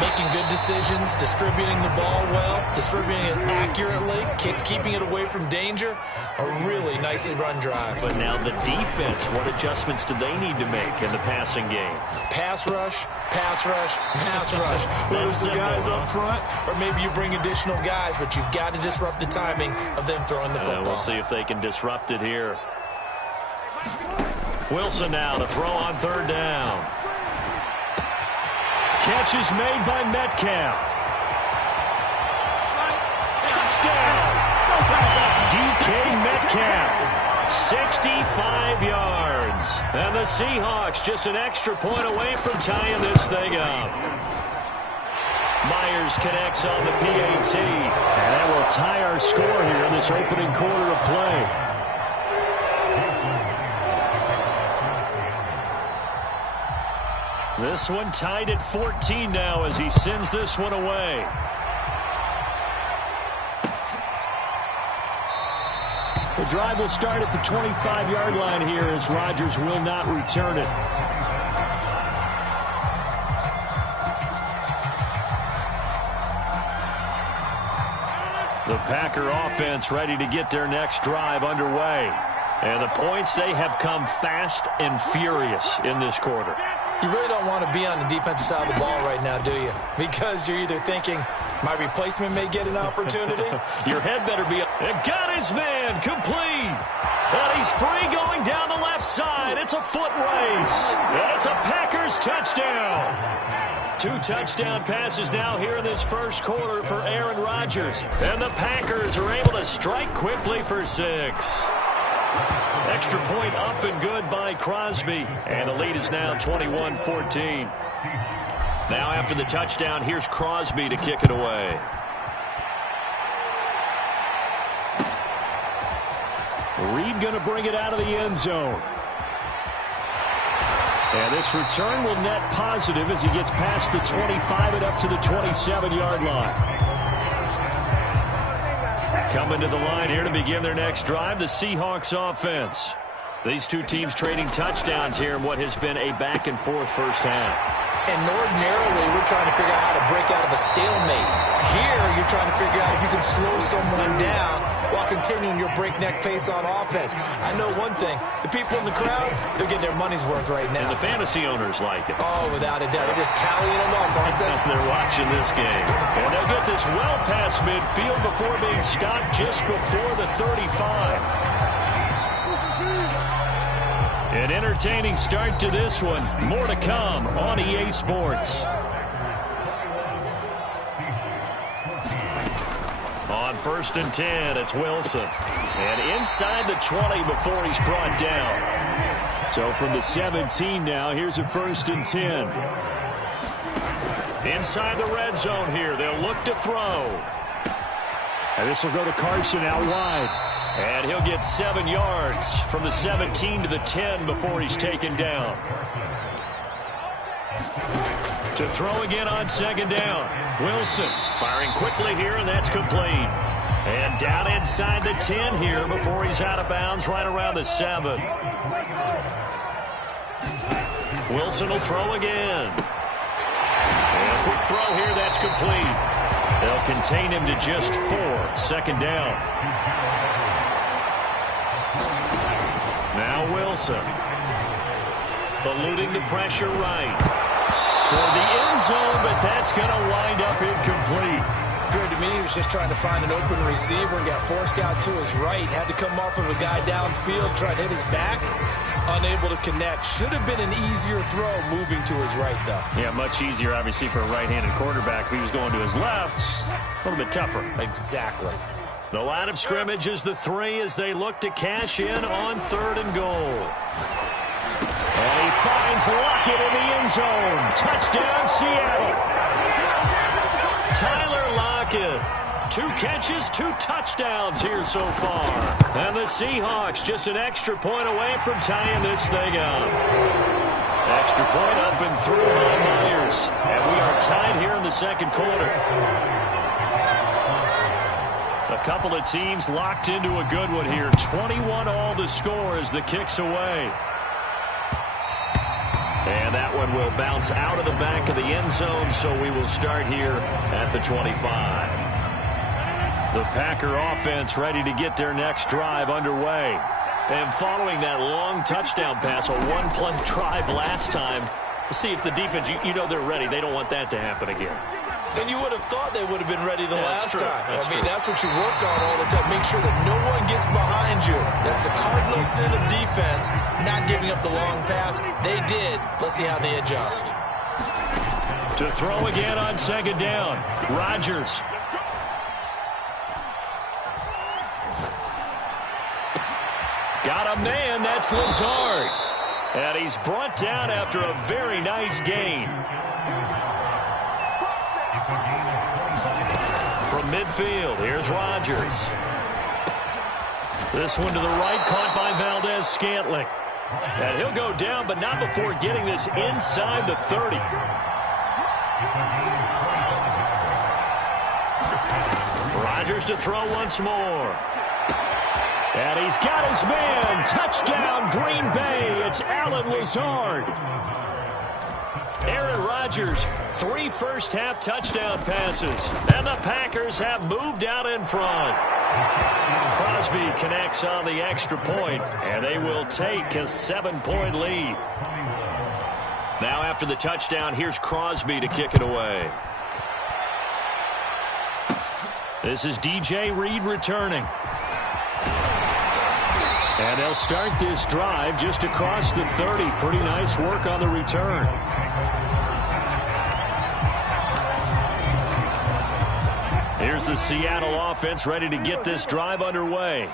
Making good decisions, distributing the ball well, distributing it accurately, keeping it away from danger. A really nicely run drive. But now the defense, what adjustments do they need to make in the passing game? Pass rush, pass rush, pass rush. Whether it's the guys up front or maybe you bring additional guys, but you've got to disrupt the timing of them throwing the football. We'll see if they can disrupt it here. Wilson now to throw on 3rd down. Catch is made by Metcalf. Touchdown! DK Metcalf, 65 yards. And the Seahawks just an extra point away from tying this thing up. Myers connects on the PAT. And that will tie our score here in this opening quarter of play. This one tied at 14 now as he sends this one away. The drive will start at the 25-yard line here as Rodgers will not return it. The Packer offense ready to get their next drive underway. And the points, they have come fast and furious in this quarter. You really don't want to be on the defensive side of the ball right now, do you? Because you're either thinking, my replacement may get an opportunity. Your head better be up. And got his man complete. And he's free going down the left It's a foot race. And it's a Packers touchdown. 2 touchdown passes now here in this first quarter for Aaron Rodgers. And the Packers are able to strike quickly for 6. Extra point up and good by Crosby. And the lead is now 21-14. Now after the touchdown, here's Crosby to kick it away. Reed going to bring it out of the end zone. And this return will net positive as he gets past the 25 and up to the 27-yard line. Coming to the line here to begin their next drive, the Seahawks offense. These two teams trading touchdowns here in what has been a back-and-forth first half. And ordinarily, we're trying to figure out how to break out of a stalemate. Here, you're trying to figure out if you can slow someone down while continuing your breakneck pace on offense. I know one thing. The people in the crowd, they're getting their money's worth right now. And the fantasy owners like it. Oh, without a doubt. They're just tallying them up, aren't they? They're watching this game. And they'll get this well past midfield before being stopped just before the 35. An entertaining start to this one. More to come on EA Sports. On 1st and 10, it's Wilson. And inside the 20 before he's brought down. So from the 17 now, here's a 1st and 10. Inside the red zone here, they'll look to throw. And this will go to Carson out wide. And he'll get 7 yards from the 17 to the 10 before he's taken down. To throw again on 2nd down. Wilson firing quickly here, and that's complete. And down inside the 10 here before he's out of bounds right around the 7. Wilson will throw again. And a quick throw here, that's complete. They'll contain him to just 4. 2nd down. Now Wilson, eluding the pressure right. Toward the end zone, but that's going to wind up incomplete. Appeared to me he was just trying to find an open receiver and got forced out to his right. Had to come off of a guy downfield, try to hit his back. Unable to connect. Should have been an easier throw moving to his right, though. Yeah, much easier, obviously, for a right-handed quarterback. If he was going to his left, a little bit tougher. Exactly. The line of scrimmage is the 3 as they look to cash in on 3rd and goal. And he finds Lockett in the end zone. Touchdown, Seattle. Tyler Lockett. 2 catches, 2 touchdowns here so far. And the Seahawks just an extra point away from tying this thing up. Extra point up and through by Myers. And we are tied here in the 2nd quarter. A couple of teams locked into a good one here. 21 all the score as the kick's away. And that one will bounce out of the back of the end zone, so we will start here at the 25. The Packer offense ready to get their next drive underway. And following that long touchdown pass, a 1-play drive last time, let's see if the defense, you know they're ready. They don't want that to happen again. And you would have thought they would have been ready the last time. That's what you work on all the time. Make sure that no one gets behind you. That's the cardinal sin of defense, not giving up the long pass. They did. Let's see how they adjust. To throw again on 2nd down. Rodgers. Got a man. That's Lazard. And he's brought down after a very nice gain. From midfield, here's Rodgers. This one to the right, caught by Valdez-Scantling. And he'll go down, but not before getting this inside the 30. Rodgers to throw once more. And he's got his man. Touchdown, Green Bay. It's Allen Lazard. Aaron Rodgers, 3 first-half touchdown passes. And the Packers have moved out in front. Crosby connects on the extra point, and they will take a 7-point lead. Now after the touchdown, here's Crosby to kick it away. This is DJ Reed returning. And they'll start this drive just across the 30. Pretty nice work on the return. Here's the Seattle offense ready to get this drive underway.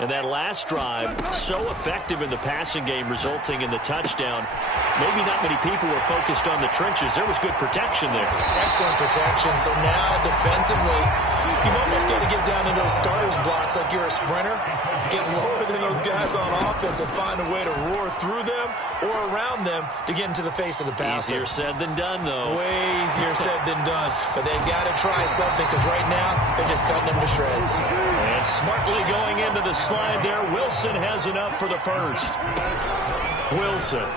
And that last drive, so effective in the passing game, resulting in the touchdown. Maybe not many people were focused on the trenches. There was good protection there. Excellent protection. So now, defensively, you've almost got to get down in those starters blocks like you're a sprinter. Get lower than those guys on offense and find a way to roar through them or around them to get into the face of the passer. Easier said than done, though. Way easier said than done. But they've got to try something because right now, they're just cutting them to shreds. And smartly going into the slide there. Wilson has enough for the first. Wilson.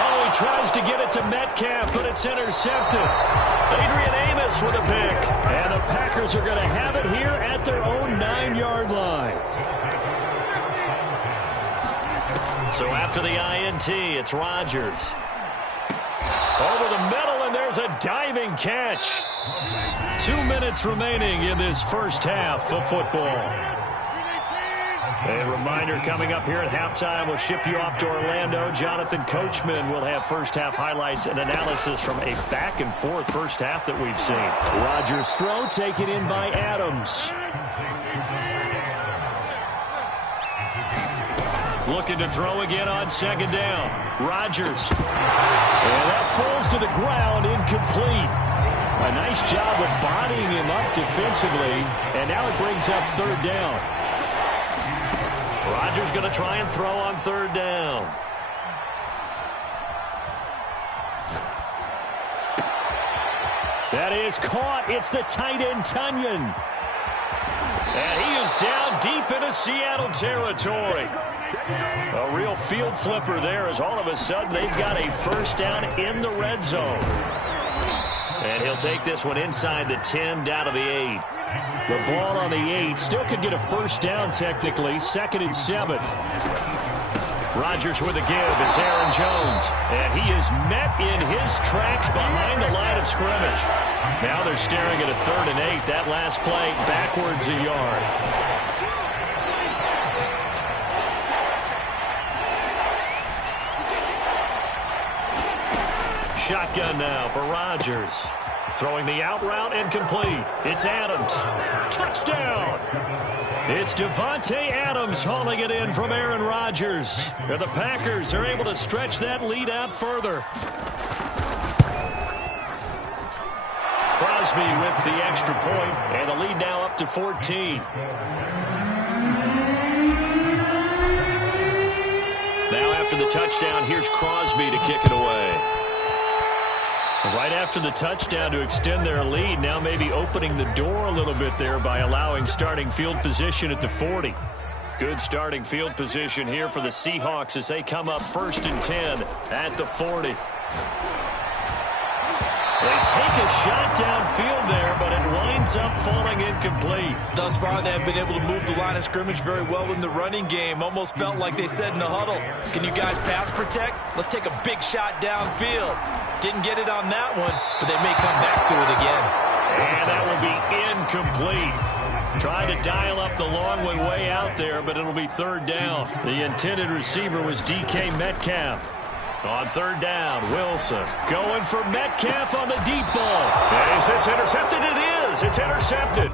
Oh, he tries to get it to Metcalf, but it's intercepted. Adrian Amos with a pick. And the Packers are going to have it here at their own 9-yard line. So after the INT, it's Rodgers. Over the middle, and there's a diving catch. 2 minutes remaining in this first half of football. A reminder coming up here at halftime, we'll ship you off to Orlando. Jonathan Coachman will have first-half highlights and analysis from a back-and-forth first half that we've seen. Rodgers' throw taken in by Adams. Looking to throw again on second down. Rodgers. And that falls to the ground, incomplete. A nice job of bodying him up defensively, and now it brings up third down. Rodgers going to try and throw on third down. That is caught. It's the tight end, Tunyon. And he is down deep into Seattle territory. A real field flipper there as all of a sudden they've got a first down in the red zone. And he'll take this one inside the 10 down to the 8. The ball on the 8 still could get a first down technically. 2nd and 7. Rodgers with a give. It's Aaron Jones. And he is met in his tracks behind the line of scrimmage. Now they're staring at a 3rd and 8. That last play backwards a yard. Shotgun now for Rodgers. Throwing the out route and complete. It's Adams. Touchdown! It's Devontae Adams hauling it in from Aaron Rodgers. And the Packers are able to stretch that lead out further. Crosby with the extra point, and the lead now up to 14. Now after the touchdown, here's Crosby to kick it away. Right after the touchdown to extend their lead, now maybe opening the door a little bit there by allowing starting field position at the 40. Good starting field position here for the Seahawks as they come up 1st and 10 at the 40. They take a shot downfield there, but it winds up falling incomplete. Thus far, they have been able to move the line of scrimmage very well in the running game. Almost felt like they said in the huddle, can you guys pass protect? Let's take a big shot downfield. Didn't get it on that one, but they may come back to it again. And that will be incomplete. Trying to dial up the long one way out there, but it'll be 3rd down. The intended receiver was DK Metcalf. On 3rd down, Wilson going for Metcalf on the deep ball. And is this intercepted? It is. It's intercepted.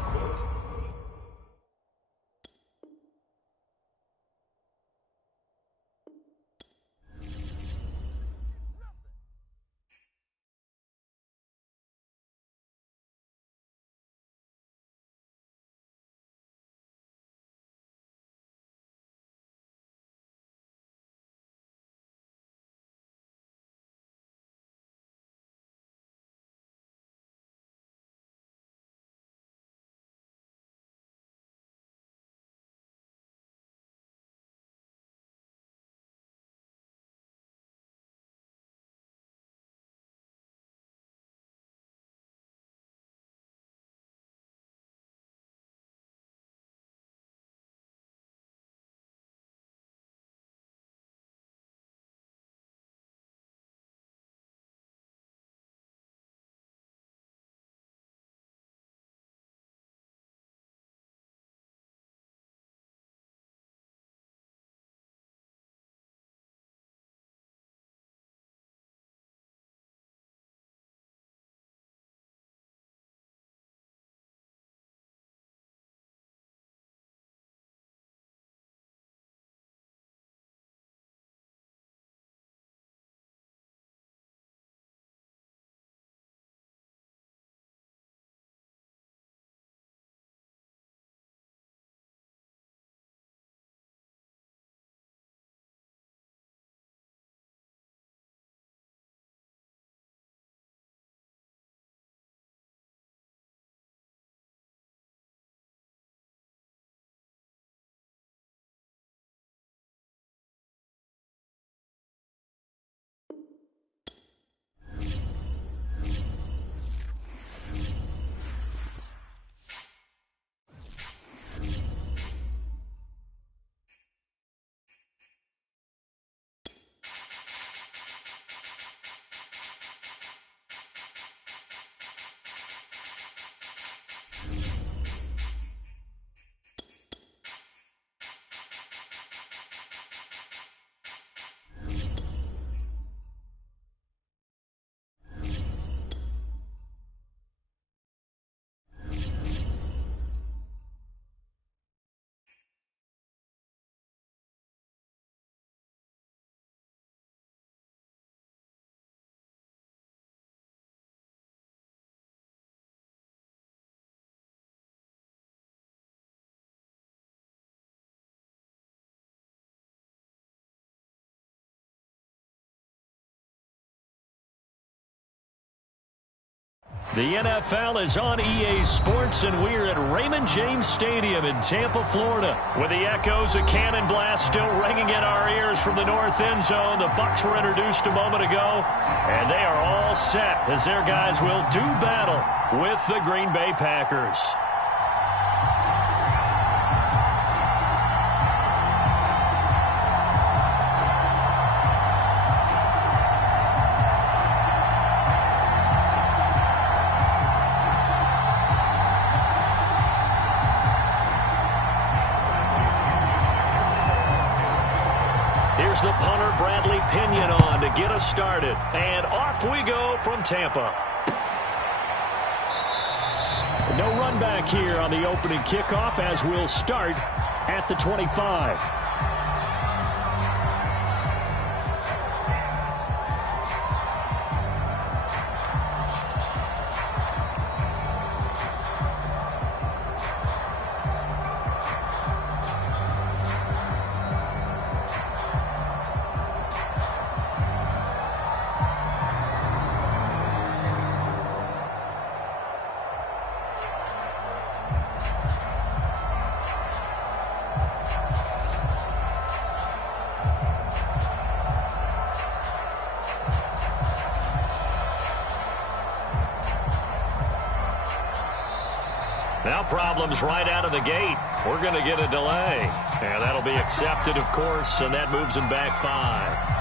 The NFL is on EA Sports, and we're at Raymond James Stadium in Tampa, Florida. With the echoes of Cannon Blast still ringing in our ears from the north end zone. The Bucs were introduced a moment ago, and they are all set as their guys will do battle with the Green Bay Packers. Here's the punter, Bradley Pinion, on to get us started. And off we go from Tampa. No run back here on the opening kickoff as we'll start at the 25. Now problems right out of the gate. We're going to get a delay. And that'll be accepted, of course, and that moves them back 5.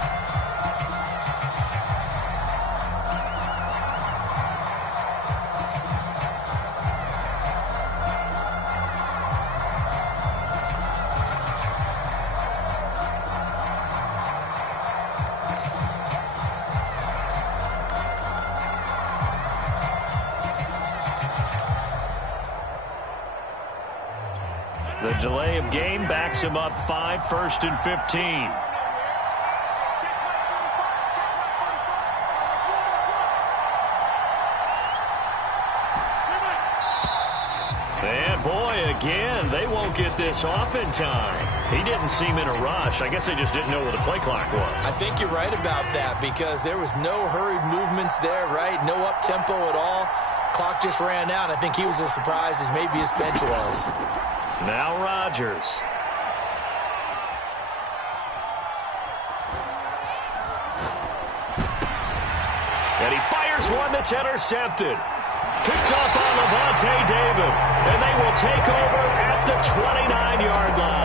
The delay of game backs him up 5, 1st and 15. And boy, again, they won't get this off in time. He didn't seem in a rush. I guess they just didn't know where the play clock was. I think you're right about that because there was no hurried movements there, right? No up-tempo at all. Clock just ran out. I think he was as surprised as maybe his bench was. Now Rodgers. And he fires one that's intercepted. Picked up on Levante David. And they will take over at the 29-yard line.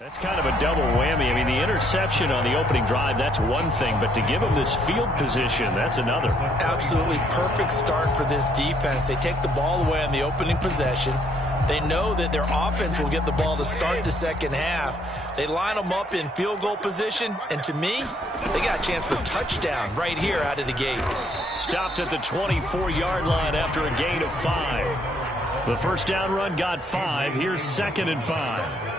That's kind of a double whammy. I mean, the interception on the opening drive, that's one thing, but to give him this field position, that's another. Absolutely perfect start for this defense. They take the ball away on the opening possession. They know that their offense will get the ball to start the second half. They line them up in field goal position, and to me, they got a chance for a touchdown right here out of the gate. Stopped at the 24-yard line after a gain of 5. The first down run got 5. Here's 2nd and 5.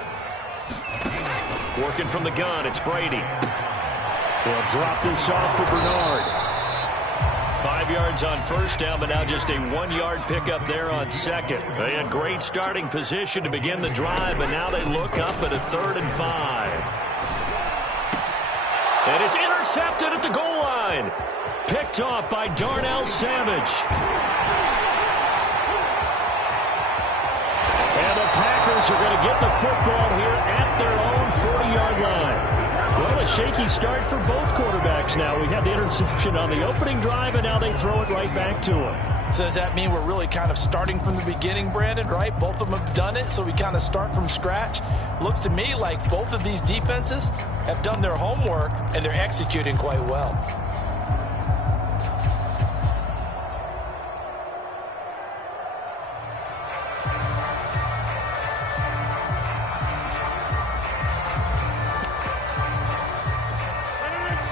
Working from the gun, it's Brady. They'll drop this off for Bernard. 5 yards on first down, but now just a 1-yard pickup there on second. They had great starting position to begin the drive, but now they look up at a 3rd and 5. And it's intercepted at the goal line. Picked off by Darnell Savage. Eagles are going to get the football here at their own 40-yard line. Well, a shaky start for both quarterbacks now. We had the interception on the opening drive, and now they throw it right back to him. So does that mean we're really kind of starting from the beginning, Brandon, right? Both of them have done it, so we kind of start from scratch. Looks to me like both of these defenses have done their homework, and they're executing quite well.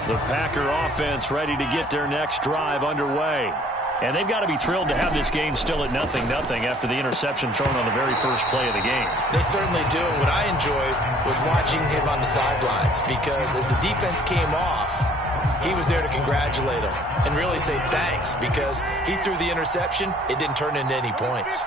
The Packer offense ready to get their next drive underway. And they've got to be thrilled to have this game still at 0-0 after the interception thrown on the very first play of the game. They certainly do. What I enjoyed was watching him on the sidelines, because as the defense came off, he was there to congratulate them and really say thanks, because he threw the interception. It didn't turn into any points.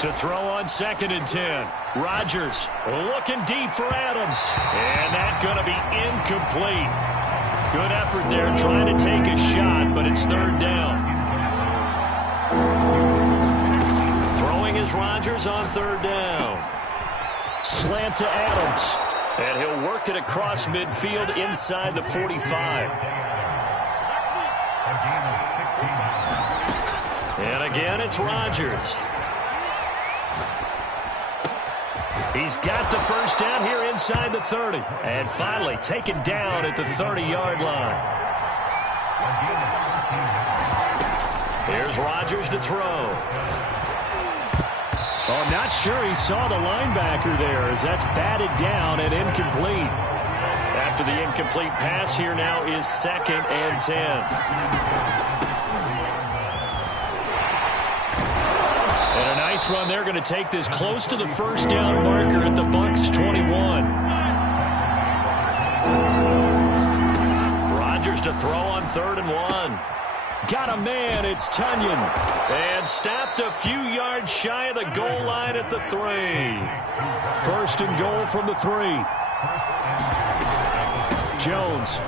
To throw on 2nd and 10. Rodgers looking deep for Adams. And that's going to be incomplete. Good effort there trying to take a shot, but it's 3rd down. Throwing is Rodgers on 3rd down. Slant to Adams. And he'll work it across midfield inside the 45. And again, it's Rodgers. He's got the first down here inside the 30. And finally taken down at the 30-yard line. Here's Rodgers to throw. Oh, I'm not sure he saw the linebacker there, as that's batted down and incomplete. After the incomplete pass, here now is 2nd and 10. And a nice run. They're going to take this close to the first down marker at the Bucs 21. Rodgers to throw on 3rd and 1. Got a man. It's Tunyon. And stopped a few yards shy of the goal line at the 3. 1st and goal from the 3. Jones.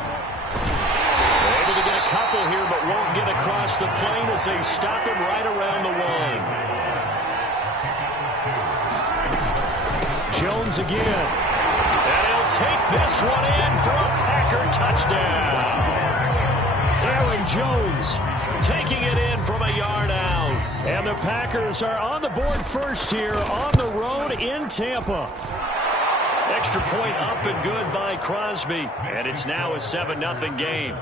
Able to get a couple here, but won't get across the plane as they stop him right around the 1. Jones again. And he'll take this one in for a Packer touchdown. Aaron Jones taking it in from a yard out. And the Packers are on the board first here on the road in Tampa. Extra point up and good by Crosby. And it's now a 7-0 game.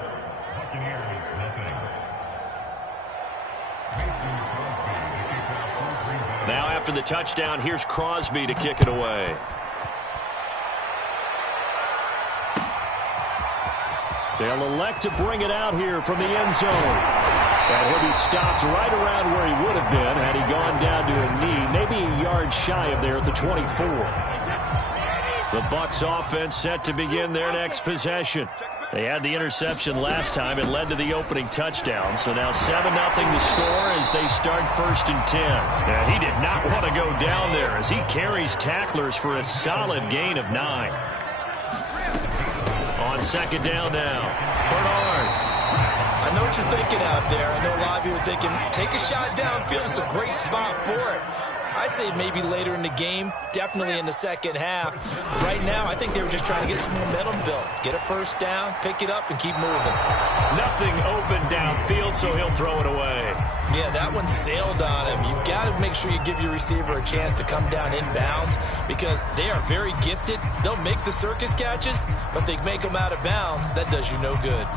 Now after the touchdown, here's Crosby to kick it away. They'll elect to bring it out here from the end zone. And he'll be stopped right around where he would have been had he gone down to a knee, maybe a yard shy of there at the 24. The Bucs offense set to begin their next possession. They had the interception last time. It led to the opening touchdown. So now 7-0 to score as they start 1st and 10. And he did not want to go down there as he carries tacklers for a solid gain of 9. On 2nd down now, Bernard. I know what you're thinking out there. I know a lot of you are thinking, take a shot downfield. It's a great spot for it. I'd say maybe later in the game, definitely in the second half. Right now, I think they were just trying to get some momentum built. Get a first down, pick it up, and keep moving. Nothing open downfield, so he'll throw it away. Yeah, that one sailed on him. You've got to make sure you give your receiver a chance to come down inbounds because they are very gifted. They'll make the circus catches, but they make them out of bounds. That does you no good.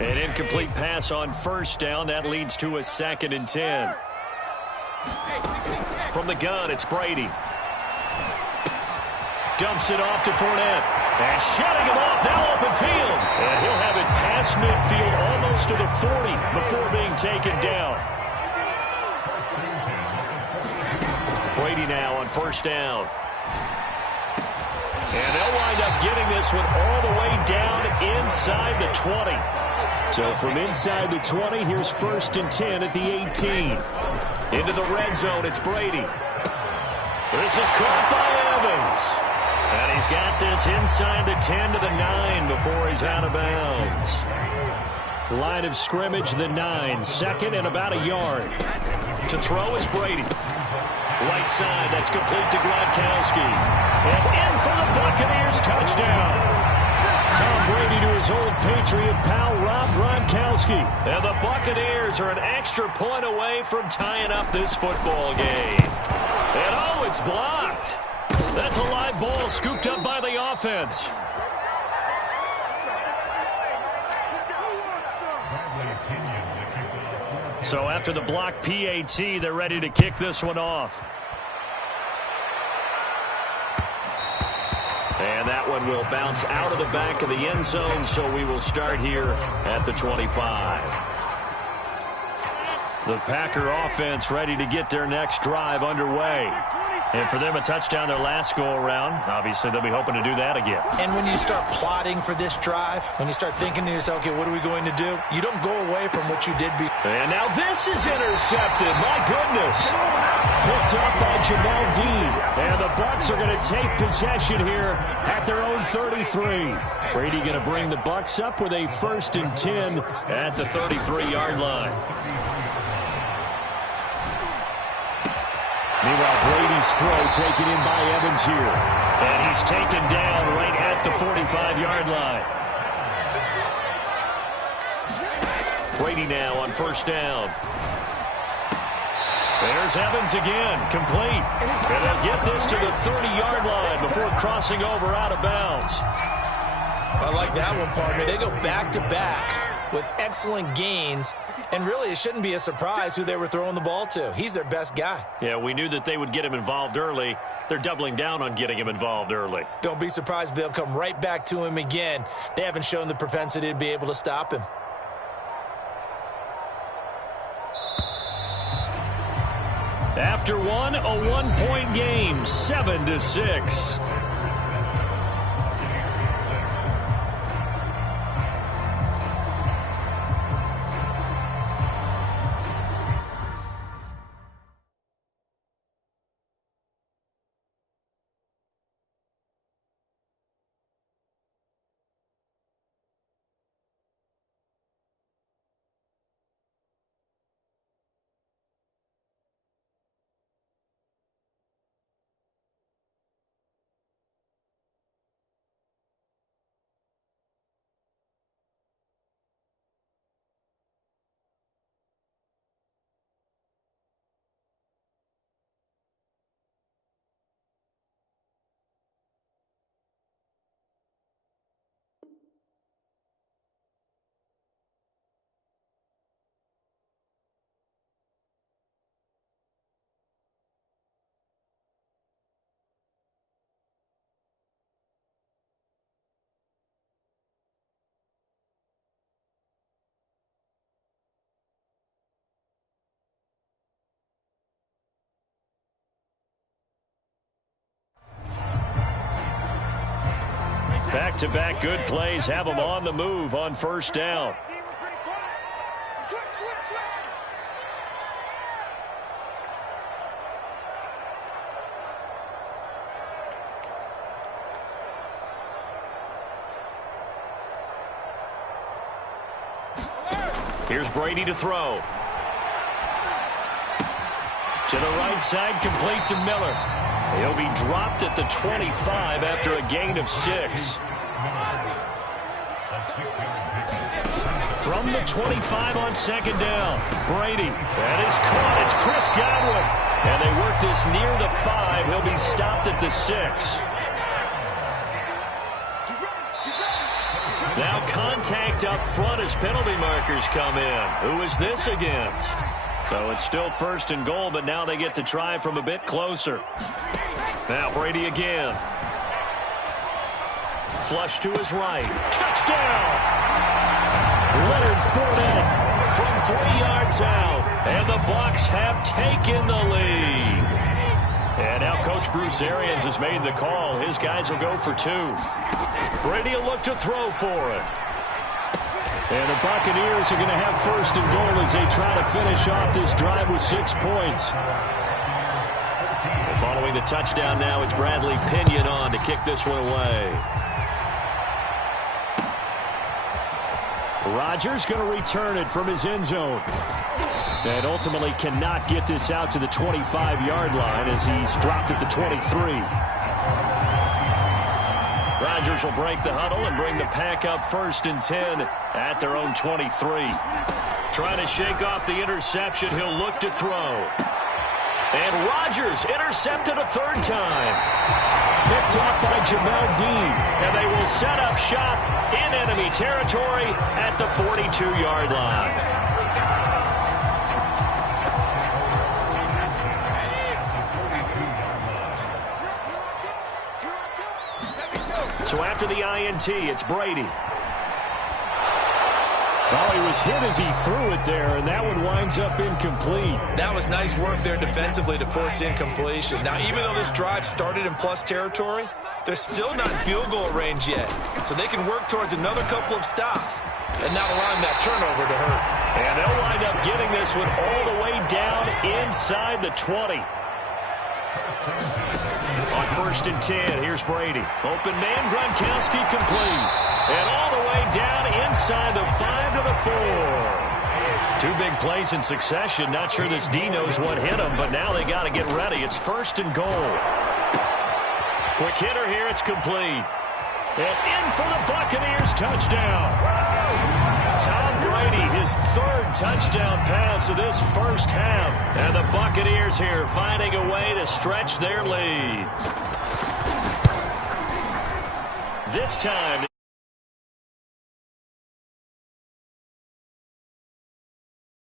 An incomplete pass on 1st down. That leads to a 2nd and 10. From the gun, it's Brady. Dumps it off to Fournette. And shutting him off, now open field. And he'll have it past midfield almost to the 40 before being taken down. Brady now on 1st down. And they'll wind up getting this one all the way down inside the 20. So from inside the 20, here's 1st and 10 at the 18. Into the red zone, it's Brady. This is caught by Evans. And he's got this inside the 10 to the 9 before he's out of bounds. Line of scrimmage, the 9. Second and about a yard. To throw is Brady. Right side, that's complete to Gronkowski. And in for the Buccaneers, touchdown. Tom Brady to his old Patriot pal, Rob Gronkowski. And the Buccaneers are an extra point away from tying up this football game. And oh, it's blocked. That's a live ball scooped up by the offense. So after the block PAT, they're ready to kick this one off. And that one will bounce out of the back of the end zone, so we will start here at the 25. The Packer offense ready to get their next drive underway. And for them, a touchdown their last go-around. Obviously, they'll be hoping to do that again. And when you start plotting for this drive, when you start thinking to yourself, okay, what are we going to do? You don't go away from what you did before. And now this is intercepted. My goodness. Picked up by Jamal Dean. And the Bucs are going to take possession here at their own 33. Brady going to bring the Bucs up with a 1st and 10 at the 33-yard line. Meanwhile, Brady's throw taken in by Evans here. And he's taken down right at the 45-yard line. Brady now on 1st down. There's Evans again, complete. And they'll get this to the 30-yard line before crossing over out of bounds. I like that one, partner. They go back-to-back with excellent gains. And really, it shouldn't be a surprise who they were throwing the ball to. He's their best guy. Yeah, we knew that they would get him involved early. They're doubling down on getting him involved early. Don't be surprised they'll come right back to him again. They haven't shown the propensity to be able to stop him. After one, a 1-point game, 7-6. Back-to-back good plays have them on the move on 1st down. Here's Brady to throw. To the right side, complete to Miller. He'll be dropped at the 25 after a gain of 6. From the 25 on 2nd down, Brady. That is caught. It's Chris Godwin. And they work this near the 5. He'll be stopped at the 6. Now contact up front as penalty markers come in. Who is this against? So it's still 1st and goal, but now they get to try from a bit closer. Now Brady again. Flush to his right. Touchdown! Leonard Fournette from 3 yards out. And the Bucs have taken the lead. And now Coach Bruce Arians has made the call. His guys will go for 2. Brady will look to throw for it. And the Buccaneers are going to have 1st and goal as they try to finish off this drive with 6 points. And following the touchdown now, it's Bradley Pinion on to kick this one away. Rodgers going to return it from his end zone. And ultimately cannot get this out to the 25-yard line as he's dropped at the 23. Rodgers will break the huddle and bring the pack up 1st and 10 at their own 23. Trying to shake off the interception. He'll look to throw. And Rodgers intercepted a 3rd time. Picked off by Jamel Dean. And they will set up shop in enemy territory at the 42-yard line. So after the INT, it's Brady. Well, he was hit as he threw it there, and that one winds up incomplete. That was nice work there defensively to force incompletion. Now, even though this drive started in plus territory, they're still not in field goal range yet. So they can work towards another couple of stops and not allowing that turnover to hurt. And they'll wind up getting this one all the way down inside the 20. On 1st and 10, here's Brady. Open man, Gronkowski complete. And all the way down inside the 5 to the 4. 2 big plays in succession. Not sure this D knows what hit him, but now they got to get ready. It's 1st and goal. Quick hitter here, it's complete. And in for the Buccaneers touchdown. Tom Brady, his 3rd touchdown pass of this first half. And the Buccaneers here finding a way to stretch their lead. This time...